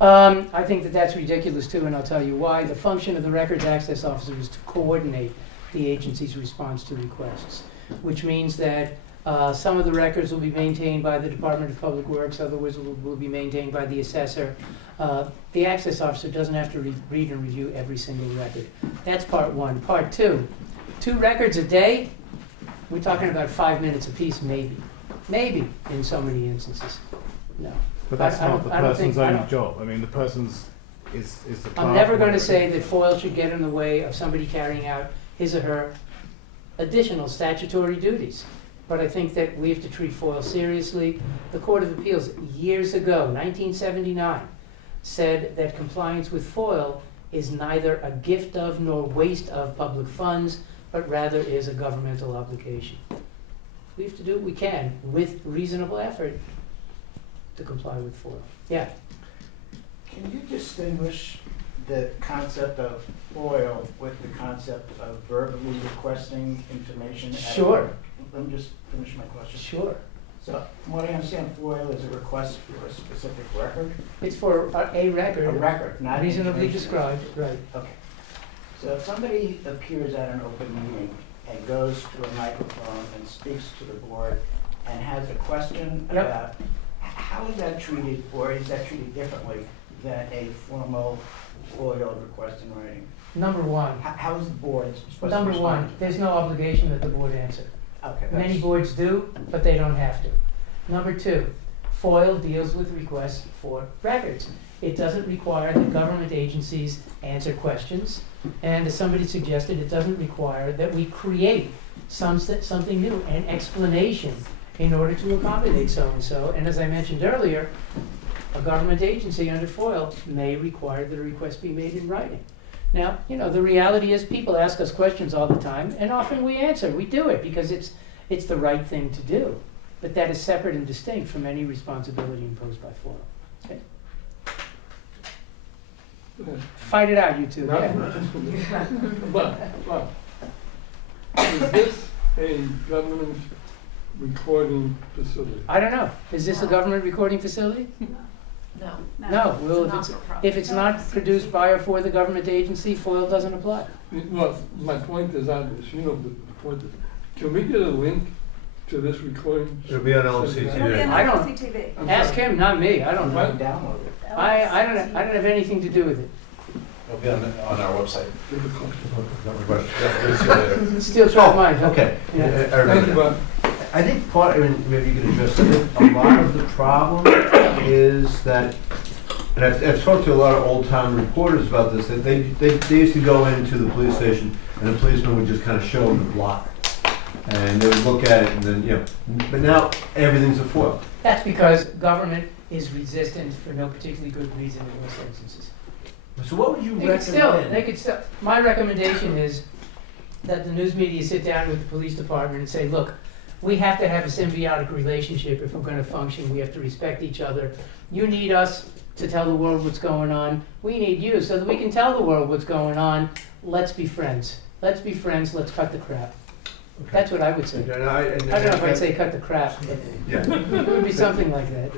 I think that that's ridiculous too, and I'll tell you why. The function of the records access officer is to coordinate the agency's response to requests, which means that some of the records will be maintained by the Department of Public Works, others will be maintained by the assessor. The access officer doesn't have to read and review every single record. That's part one. Part two, 2 records a day, we're talking about 5 minutes apiece, maybe. Maybe in so many instances. No. But that's I not don't- the I don't person's think- I only don't- job. I mean, the person's is the clerk. I'm never or going to whatever. say that FOIL should get in the way of somebody carrying out his or her additional statutory duties. But I think that we have to treat FOIL seriously. The Court of Appeals years ago, 1979, said that compliance with FOIL is neither a gift of nor waste of public funds, but rather is a governmental obligation. We have to do what we can with reasonable effort to comply with FOIL. Yeah. Can you distinguish the concept of FOIL with the concept of verbally requesting information? Sure. Let me just finish my question. Sure. So, from what I understand, FOIL is a request for a specific record? It's for a record. A record, not Reasonably information. described, right. Okay. So if somebody appears at an open meeting and goes to a microphone and speaks to the board and has a question Yep. about, how is that treated, or is that treated differently than a formal FOIL request in writing? Number one, How is the board supposed to number respond? one, there's no obligation that the board answer. Okay, Many that's, boards do, but they don't have to. Number two, FOIL deals with requests for records. It doesn't require that government agencies answer questions, and as somebody suggested, it doesn't require that we create something new, an explanation in order to accommodate so-and-so. And as I mentioned earlier, a government agency under FOIL may require that a request be made in writing. Now, the reality is people ask us questions all the time, and often we answer. We do it because it's the right thing to do. But that is separate and distinct from any responsibility imposed by FOIL. Okay? Fight it out, you two. No, Yeah. But, is this a government recording facility? I don't know. Is this a government recording facility? No. No. Well, It's a not-for-profit. if it's not produced by or for the government agency, FOIL doesn't apply. Well, my point is obvious, the point is, can we get a link to this recording? It'll be on It'll be LMC-TV. on I don't- LMC-TV. I'm Ask sorry. him, not me. I don't you know. can download it. I don't have anything to do with it. It'll be on our website. Still try mine. huh? Okay. Yeah. I remember Thank you, now. Bob. I think part, maybe you can address it, a lot of the problem is that, and I've talked to a lot of old-time reporters about this, that they used to go into the police station and the policeman would just kind of show them the block. And they would look at it and then, but now everything's a FOIL. That's because government is resistant for no particularly good reason in most instances. So what would you They recommend? could still, my recommendation is that the news media sit down with the police department and say, look, we have to have a symbiotic relationship if we're going to function. We have to respect each other. You need us to tell the world what's going on. We need you so that we can tell the world what's going on. Let's be friends. Let's be friends. Let's cut the crap. That's what I would say. I don't know if I'd say cut the crap, but Yeah. it would be something like that.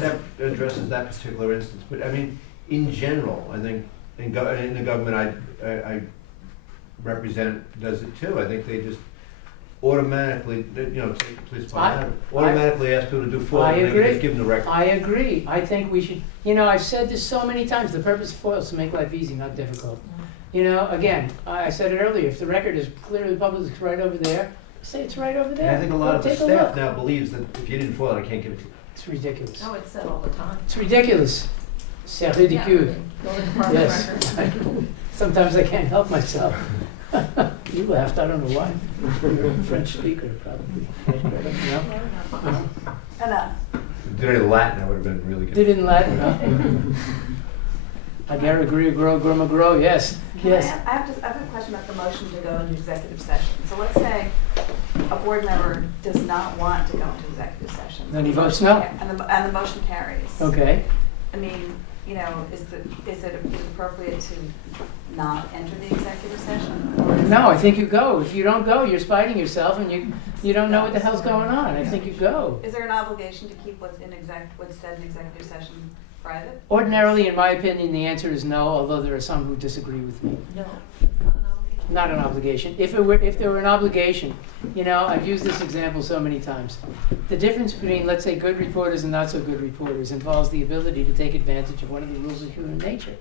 That addresses that particular instance, but I mean, in general, I think, in the government I represent does it too. I think they just automatically, take the police I- department, automatically ask people to do FOIL, I and they agree. just give them the record. I agree. I think we should, I've said this so many times, the purpose of FOIL is to make life easy, not difficult. Again, I said it earlier, if the record is clearly published, it's right over there, say it's right over there. And I think a lot Go of the take a staff look. now believes that if you didn't FOIL, I can't give it to you. It's ridiculous. Oh, it's said all the time. It's ridiculous. C'est ridicule. Yes. Sometimes I can't help myself. You laughed, I don't know why. You're a French speaker, probably. No? Enough. Did it in Latin, that would have been really good. Did it in Latin, huh? Agera, grow, groma, grow, yes. Yes. I have a question about the motion to go into executive session. So let's say a board member does not want to go into executive session. Then he votes no. And the motion carries. Okay. I mean, is it appropriate to not enter the executive session? Or is No, it- I think you go. If you don't go, you're spiting yourself and you don't know what the hell's going on. I think you go. Is there an obligation to keep what's said in executive session private? Ordinarily, in my opinion, the answer is no, although there are some who disagree with me. No. Not an obligation. If there were an obligation, I've used this example so many times. The difference between, let's say, good reporters and not so good reporters involves the ability to take advantage of one of the rules of human nature.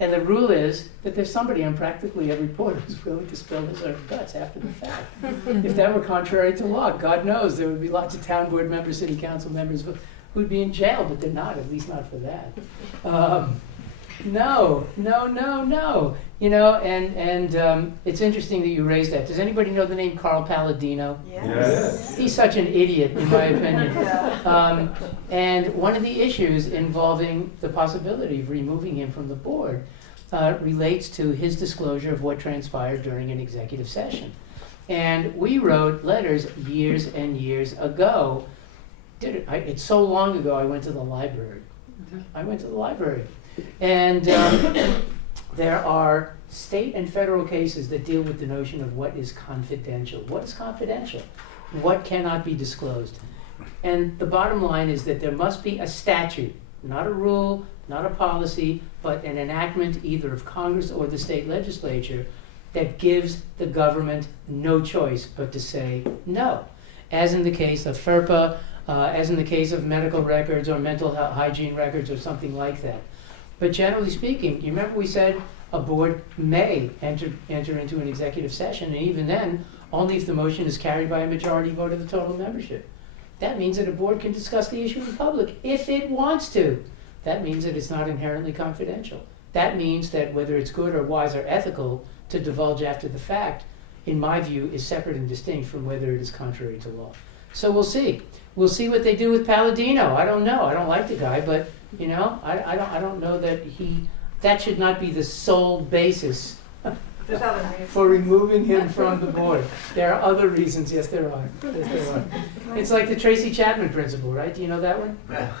And the rule is that there's somebody on practically every reporter who's willing to spill his or her guts after the fact. If that were contrary to law, God knows there would be lots of town board members, city council members who'd be in jail, but they're not, at least not for that. No. It's interesting that you raised that. Does anybody know the name Carl Palladino? Yes. He's such an idiot, in my opinion. Yeah. And one of the issues involving the possibility of removing him from the board relates to his disclosure of what transpired during an executive session. And we wrote letters years and years ago. It's so long ago, I went to the library. And there are state and federal cases that deal with the notion of what is confidential. What is confidential? What cannot be disclosed? And the bottom line is that there must be a statute, not a rule, not a policy, but an enactment either of Congress or the state legislature that gives the government no choice but to say no. As in the case of FERPA, as in the case of medical records or mental hygiene records or something like that. But generally speaking, you remember we said a board may enter into an executive session, and even then, only if the motion is carried by a majority vote of the total membership. That means that a board can discuss the issue in public if it wants to. That means that it's not inherently confidential. That means that whether it's good or wise or ethical to divulge after the fact, in my view, is separate and distinct from whether it is contrary to law. So we'll see. We'll see what they do with Palladino. I don't know. I don't like the guy, but I don't know that should not be the sole basis There's other reasons. for removing him from the board. There are other reasons. Yes, there are. It's like the Tracy Chapman principle, right? Do you know that one?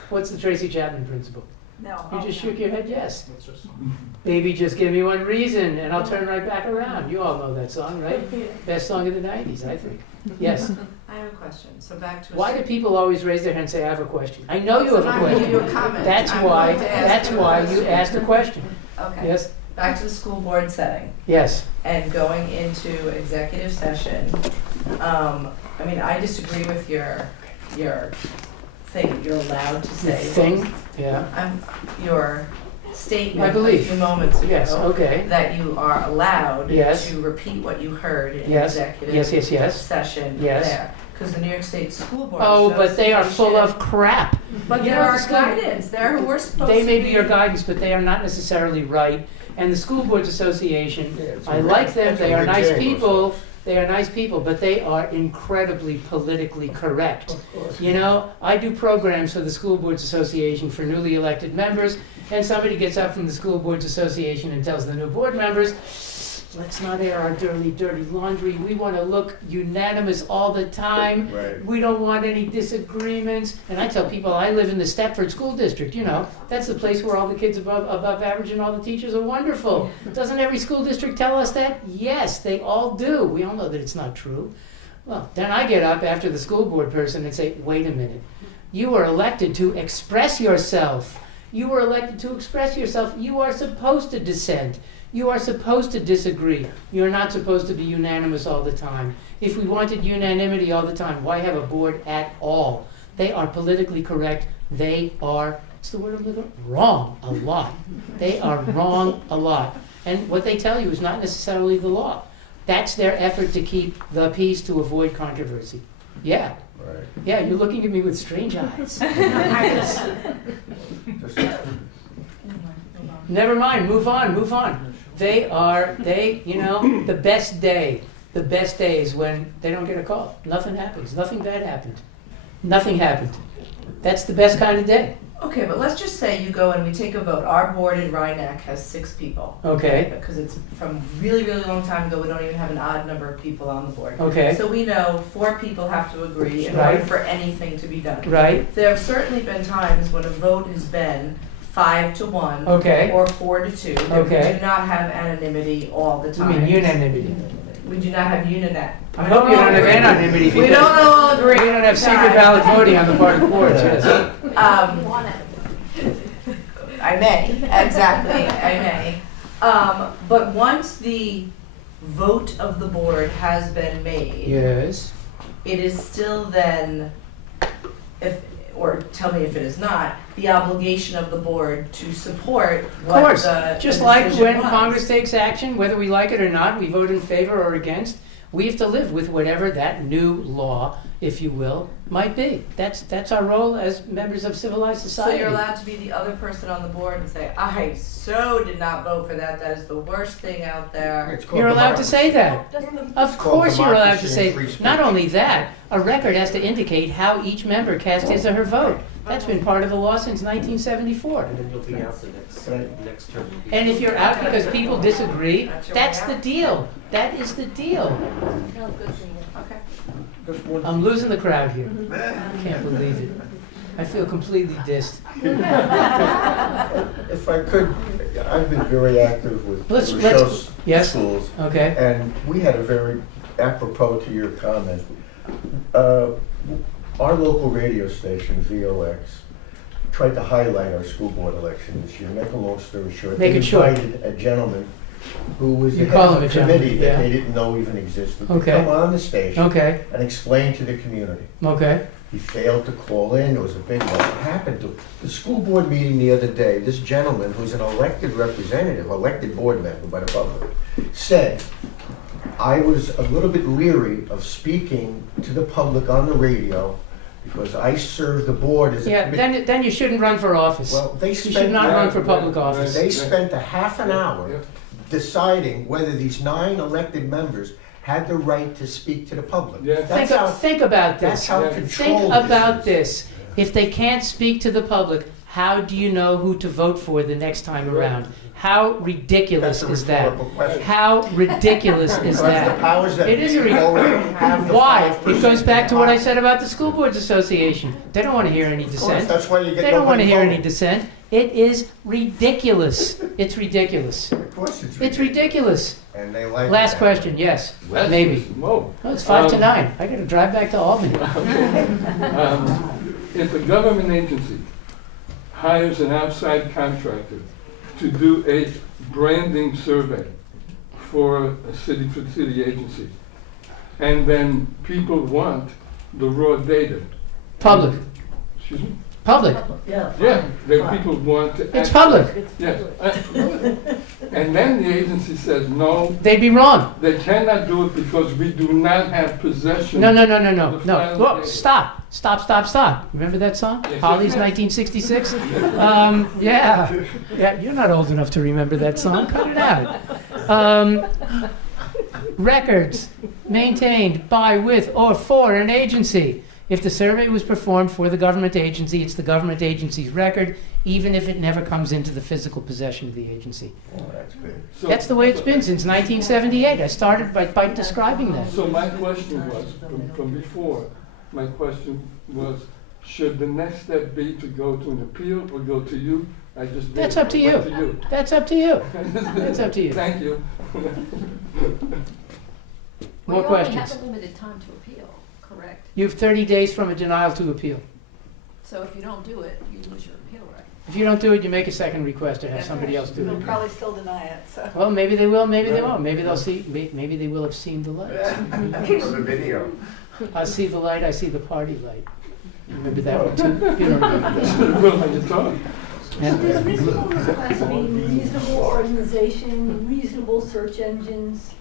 What's the Tracy Chapman principle? No. You just shook your head yes. Baby, just give me one reason and I'll turn right back around. You all know that song, right? Best song of the 90s, I think. Yes. I have a question. So back to. Why do people always raise their hand and say, I have a question? I know you have a I'm question. giving you a comment. That's I'm why going to ask you a you question. asked a question. Okay. Yes? Back to the school board setting Yes. and going into executive session. I disagree with your thing. You're allowed to say. Thing? Yeah. Your statement My belief. a few moments ago. Yes, okay. That you are allowed Yes. to repeat what you heard in Yes. executive Yes. session Yes. there. Because the New York State School Board Oh, but they are full of Association- crap. But You there know, are the school- guidance. They're who we're supposed They to may be your guidance, but they are not necessarily right. And the School Boards Association, I like them, they are nice people, but they are incredibly politically correct. I do programs for the School Boards Association for newly elected members, and somebody gets up from the School Boards Association and tells the new board members, let's not air our dirty laundry. We want to look unanimous all the time. Right. We don't want any disagreements. And I tell people I live in the Stepford School District. That's the place where all the kids above average and all the teachers are wonderful. Doesn't every school district tell us that? Yes, they all do. We all know that it's not true. Well, then I get up after the school board person and say, wait a minute. You were elected to express yourself. You were elected to express yourself. You are supposed to dissent. You are supposed to disagree. You're not supposed to be unanimous all the time. If we wanted unanimity all the time, why have a board at all? They are politically correct. They are, what's the word I'm looking for? Wrong a lot. They are wrong a lot. And what they tell you is not necessarily the law. That's their effort to keep the peace to avoid controversy. Yeah. Right. Yeah, you're looking at me with strange eyes. Never mind, move on, move on. The best day is when they don't get a call. Nothing happens, nothing bad happened. Nothing happened. That's the best kind of day. Okay, but let's just say you go and we take a vote. Our board in Rhinebeck has 6 people. Okay. Because it's from really, really long time ago, we don't even have an odd number of people on the board. Okay. So we know 4 people have to agree in Right. order for anything to be done. Right. There have certainly been times when a vote has been 5-1. Okay. Or 4-2. that Okay. We do not have anonymity all the You time. mean unanimity. We do not have unanimity. I hope you don't have anonymity. We don't all agree. We don't have secret ballot voting on the part of the boards, yes. I may, exactly, I may. But once the vote of the board has been made, Yes. it is still then, or tell me if it is not, the obligation of the board to support Of what course, the just the like decision when was. Congress takes action, whether we like it or not, we vote in favor or against, we have to live with whatever that new law, if you will, might be. That's our role as members of civilized So society. you're allowed to be the other person on the board and say, I so did not vote for that, that is the worst thing out there. It's called You're allowed to democracy. say that. Of course you're allowed to democracy say, and free speech. not only that, a record has to indicate how each member cast his or her vote. That's been part of the law since 1974. And then you'll be out the next term. And if you're out because people disagree, that's the deal. That is the deal. Okay. Just one I'm losing the crowd here. Can't believe it. I feel completely dissed. If I could, I've been very active with Let's- Rochelle's yes. schools, Okay. and we had a very apropos to your comment. Our local radio station, VOX, tried to highlight our school board election this year. Make a long story short, Make they it short. invited a gentleman who was You the call head him of a a committee gentleman, that yeah. they didn't know even existed to Okay. come on the station Okay. and explain to the community. Okay. He failed to call in, there was a big what happened to the school board meeting the other day. This gentleman, who's an elected representative, elected board member by the public, said, I was a little bit leery of speaking to the public on the radio because I serve the board as a Yeah, committee. then you shouldn't run for office. Well, they You should spent, not run for public office. they spent a half an hour deciding whether these 9 elected members had the right to speak to the public. Yes. Think about That's this. how Yeah. Think controlled about this this. If they can't speak to the public, how do you know who to vote for the next time around? How ridiculous That's a is that? rhetorical question. How ridiculous is Because the that? powers that It is a be already have the Why? 5% It goes back to what I said about the School Boards Association. They don't want to hear any Of course, dissent. that's why you get They don't want to nobody hear any voting. dissent. It is ridiculous. It's ridiculous. Of course It's ridiculous. And they like Last that. question, yes, That's maybe. Whoa. Oh, it's 5 to Um, 9. I got to drive back to Albany. If a government agency hires an outside contractor to do a branding survey for a city agency, and then people want the raw data. Public. Excuse me? Public. Yeah, people want to. It's public. Yes. And then the agency says, no, They'd be wrong. they cannot do it because we do not have possession. No. The Whoa, final data. stop. Remember that song? Yes, Holly's yes. 1966? Yeah, you're not old enough to remember that song. Cut it out. Records maintained by, with, or for an agency. If the survey was performed for the government agency, it's the government agency's record, even if it never comes into the physical possession of the agency. Oh, that's good. So- That's the way it's been since 1978. I started by describing that. So my question was, from before, my question was, should the next step be to go to an appeal or go to you? I just did. That's up to you. Went to you. That's up to you. That's up to you. Thank you. More questions? a limited time to appeal, correct? You have 30 days from a denial to appeal. So if you don't do it, you lose your appeal right. If you don't do it, you make a second request or have somebody else do They'll it. probably still deny it, so. Well, maybe they will, maybe they won't. Maybe they'll see, maybe they will have seen the light. For the video. I see the light, I see the party light. Remember that one too? You don't remember that. Well, I just thought. Yeah. Does reasonable request mean reasonable organization, reasonable search engines?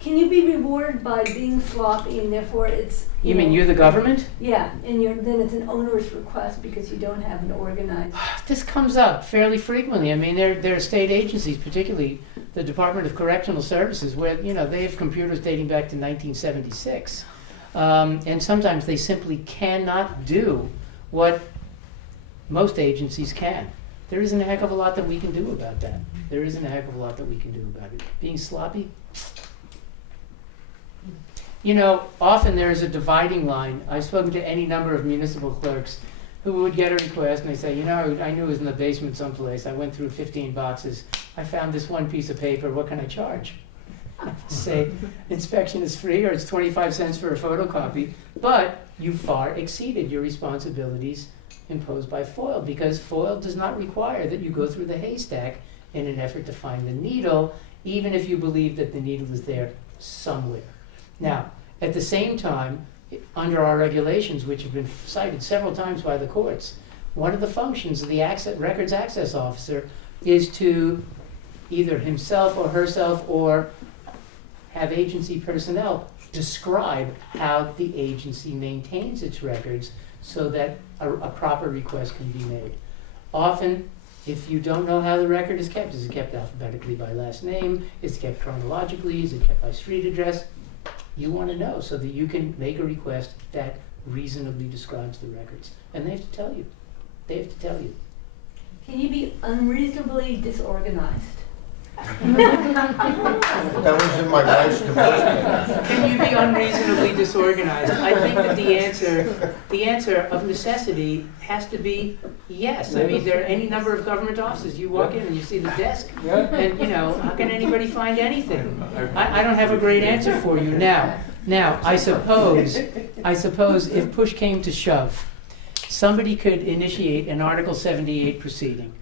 Can you be rewarded by being sloppy and therefore it's? You mean you're the government? Yeah, and then it's an onerous request because you don't have an organized. This comes up fairly frequently. I mean, there are state agencies, particularly the Department of Correctional Services, where, you know, they have computers dating back to 1976. And sometimes they simply cannot do what most agencies can. There isn't a heck of a lot that we can do about that. There isn't a heck of a lot that we can do about it. Being sloppy? You know, often there is a dividing line. I've spoken to any number of municipal clerks who would get a request and they say, you know, I knew it was in the basement someplace. I went through 15 boxes. I found this one piece of paper. What can I charge? Say, inspection is free or it's 25 cents for a photocopy, but you far exceeded your responsibilities imposed by FOIL, because FOIL does not require that you go through the haystack in an effort to find the needle, even if you believe that the needle is there somewhere. Now, at the same time, under our regulations, which have been cited several times by the courts, one of the functions of the records access officer is to either himself or herself or have agency personnel describe how the agency maintains its records so that a proper request can be made. Often, if you don't know how the record is kept, is it kept alphabetically by last name? Is it kept chronologically? Is it kept by street address? You want to know so that you can make a request that reasonably describes the records. And they have to tell you. They have to tell you. Can you be unreasonably disorganized? That was in my wife's divorce papers. Can you be unreasonably disorganized? I think that the answer of necessity has to be yes. I mean, there are any number of government offices. You walk in and you see the desk, and you know, how can anybody find anything? I don't have a great answer for you now. Now, I suppose if push came to shove, somebody could initiate an Article 78 proceeding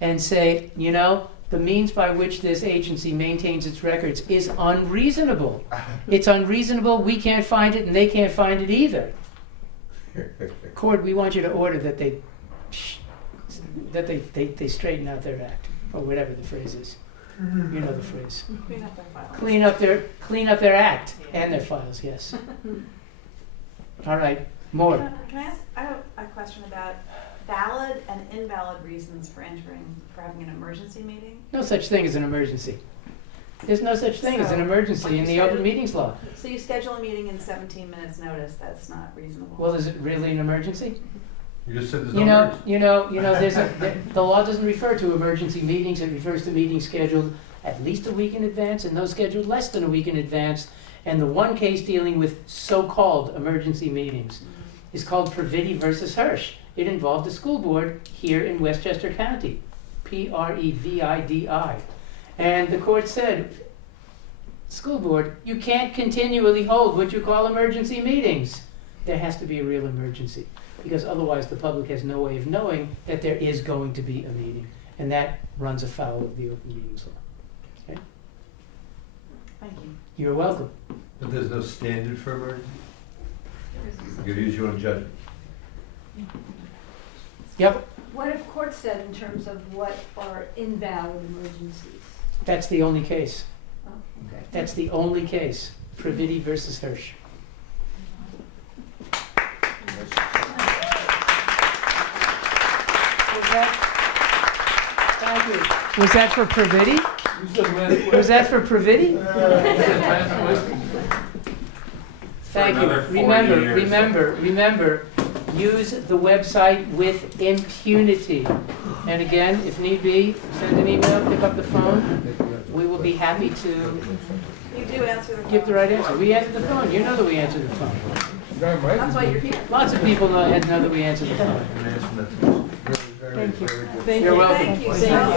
and say, you know, the means by which this agency maintains its records is unreasonable. It's unreasonable, we can't find it, and they can't find it either. Court, we want you to order that they straighten out their act, or whatever the phrase is. You know the phrase. Clean up their files. Clean up their act and their files, yes. All right, more. Can I ask, I have a question about valid and invalid reasons for having an emergency meeting? No such thing as an emergency. There's no such thing as an emergency in the open meetings law. So you schedule a meeting in 17 minutes notice, that's not reasonable. Well, is it really an emergency? You just said there's no emergency. The law doesn't refer to emergency meetings. It refers to meetings scheduled at least a week in advance and those scheduled less than a week in advance. And the one case dealing with so-called emergency meetings is called Previdi versus Hirsch. It involved a school board here in Westchester County, Previdi. And the court said, school board, you can't continually hold what you call emergency meetings. There has to be a real emergency, because otherwise the public has no way of knowing that there is going to be a meeting. And that runs afoul of the open meetings law. Okay? Thank you. You're welcome. But there's no standard for emergency? You could use your own judgment. Yep, What have courts said in terms of what are invalid emergencies? that's the only case. Oh, okay. That's the only case. Previdi versus Hirsch. Thank you. Was that for Previdi? You said last Was that for Previdi? You said last question. Thank you. another 40 years. Remember, use the website with impunity. And again, if need be, send an email, pick up the phone. We will be happy to You do answer the phone. give the right answer. We answer the phone. You know that we answer the phone. That's why you're here. Lots of people know that we answer the phone. Thank you. You're welcome. Thank you so much.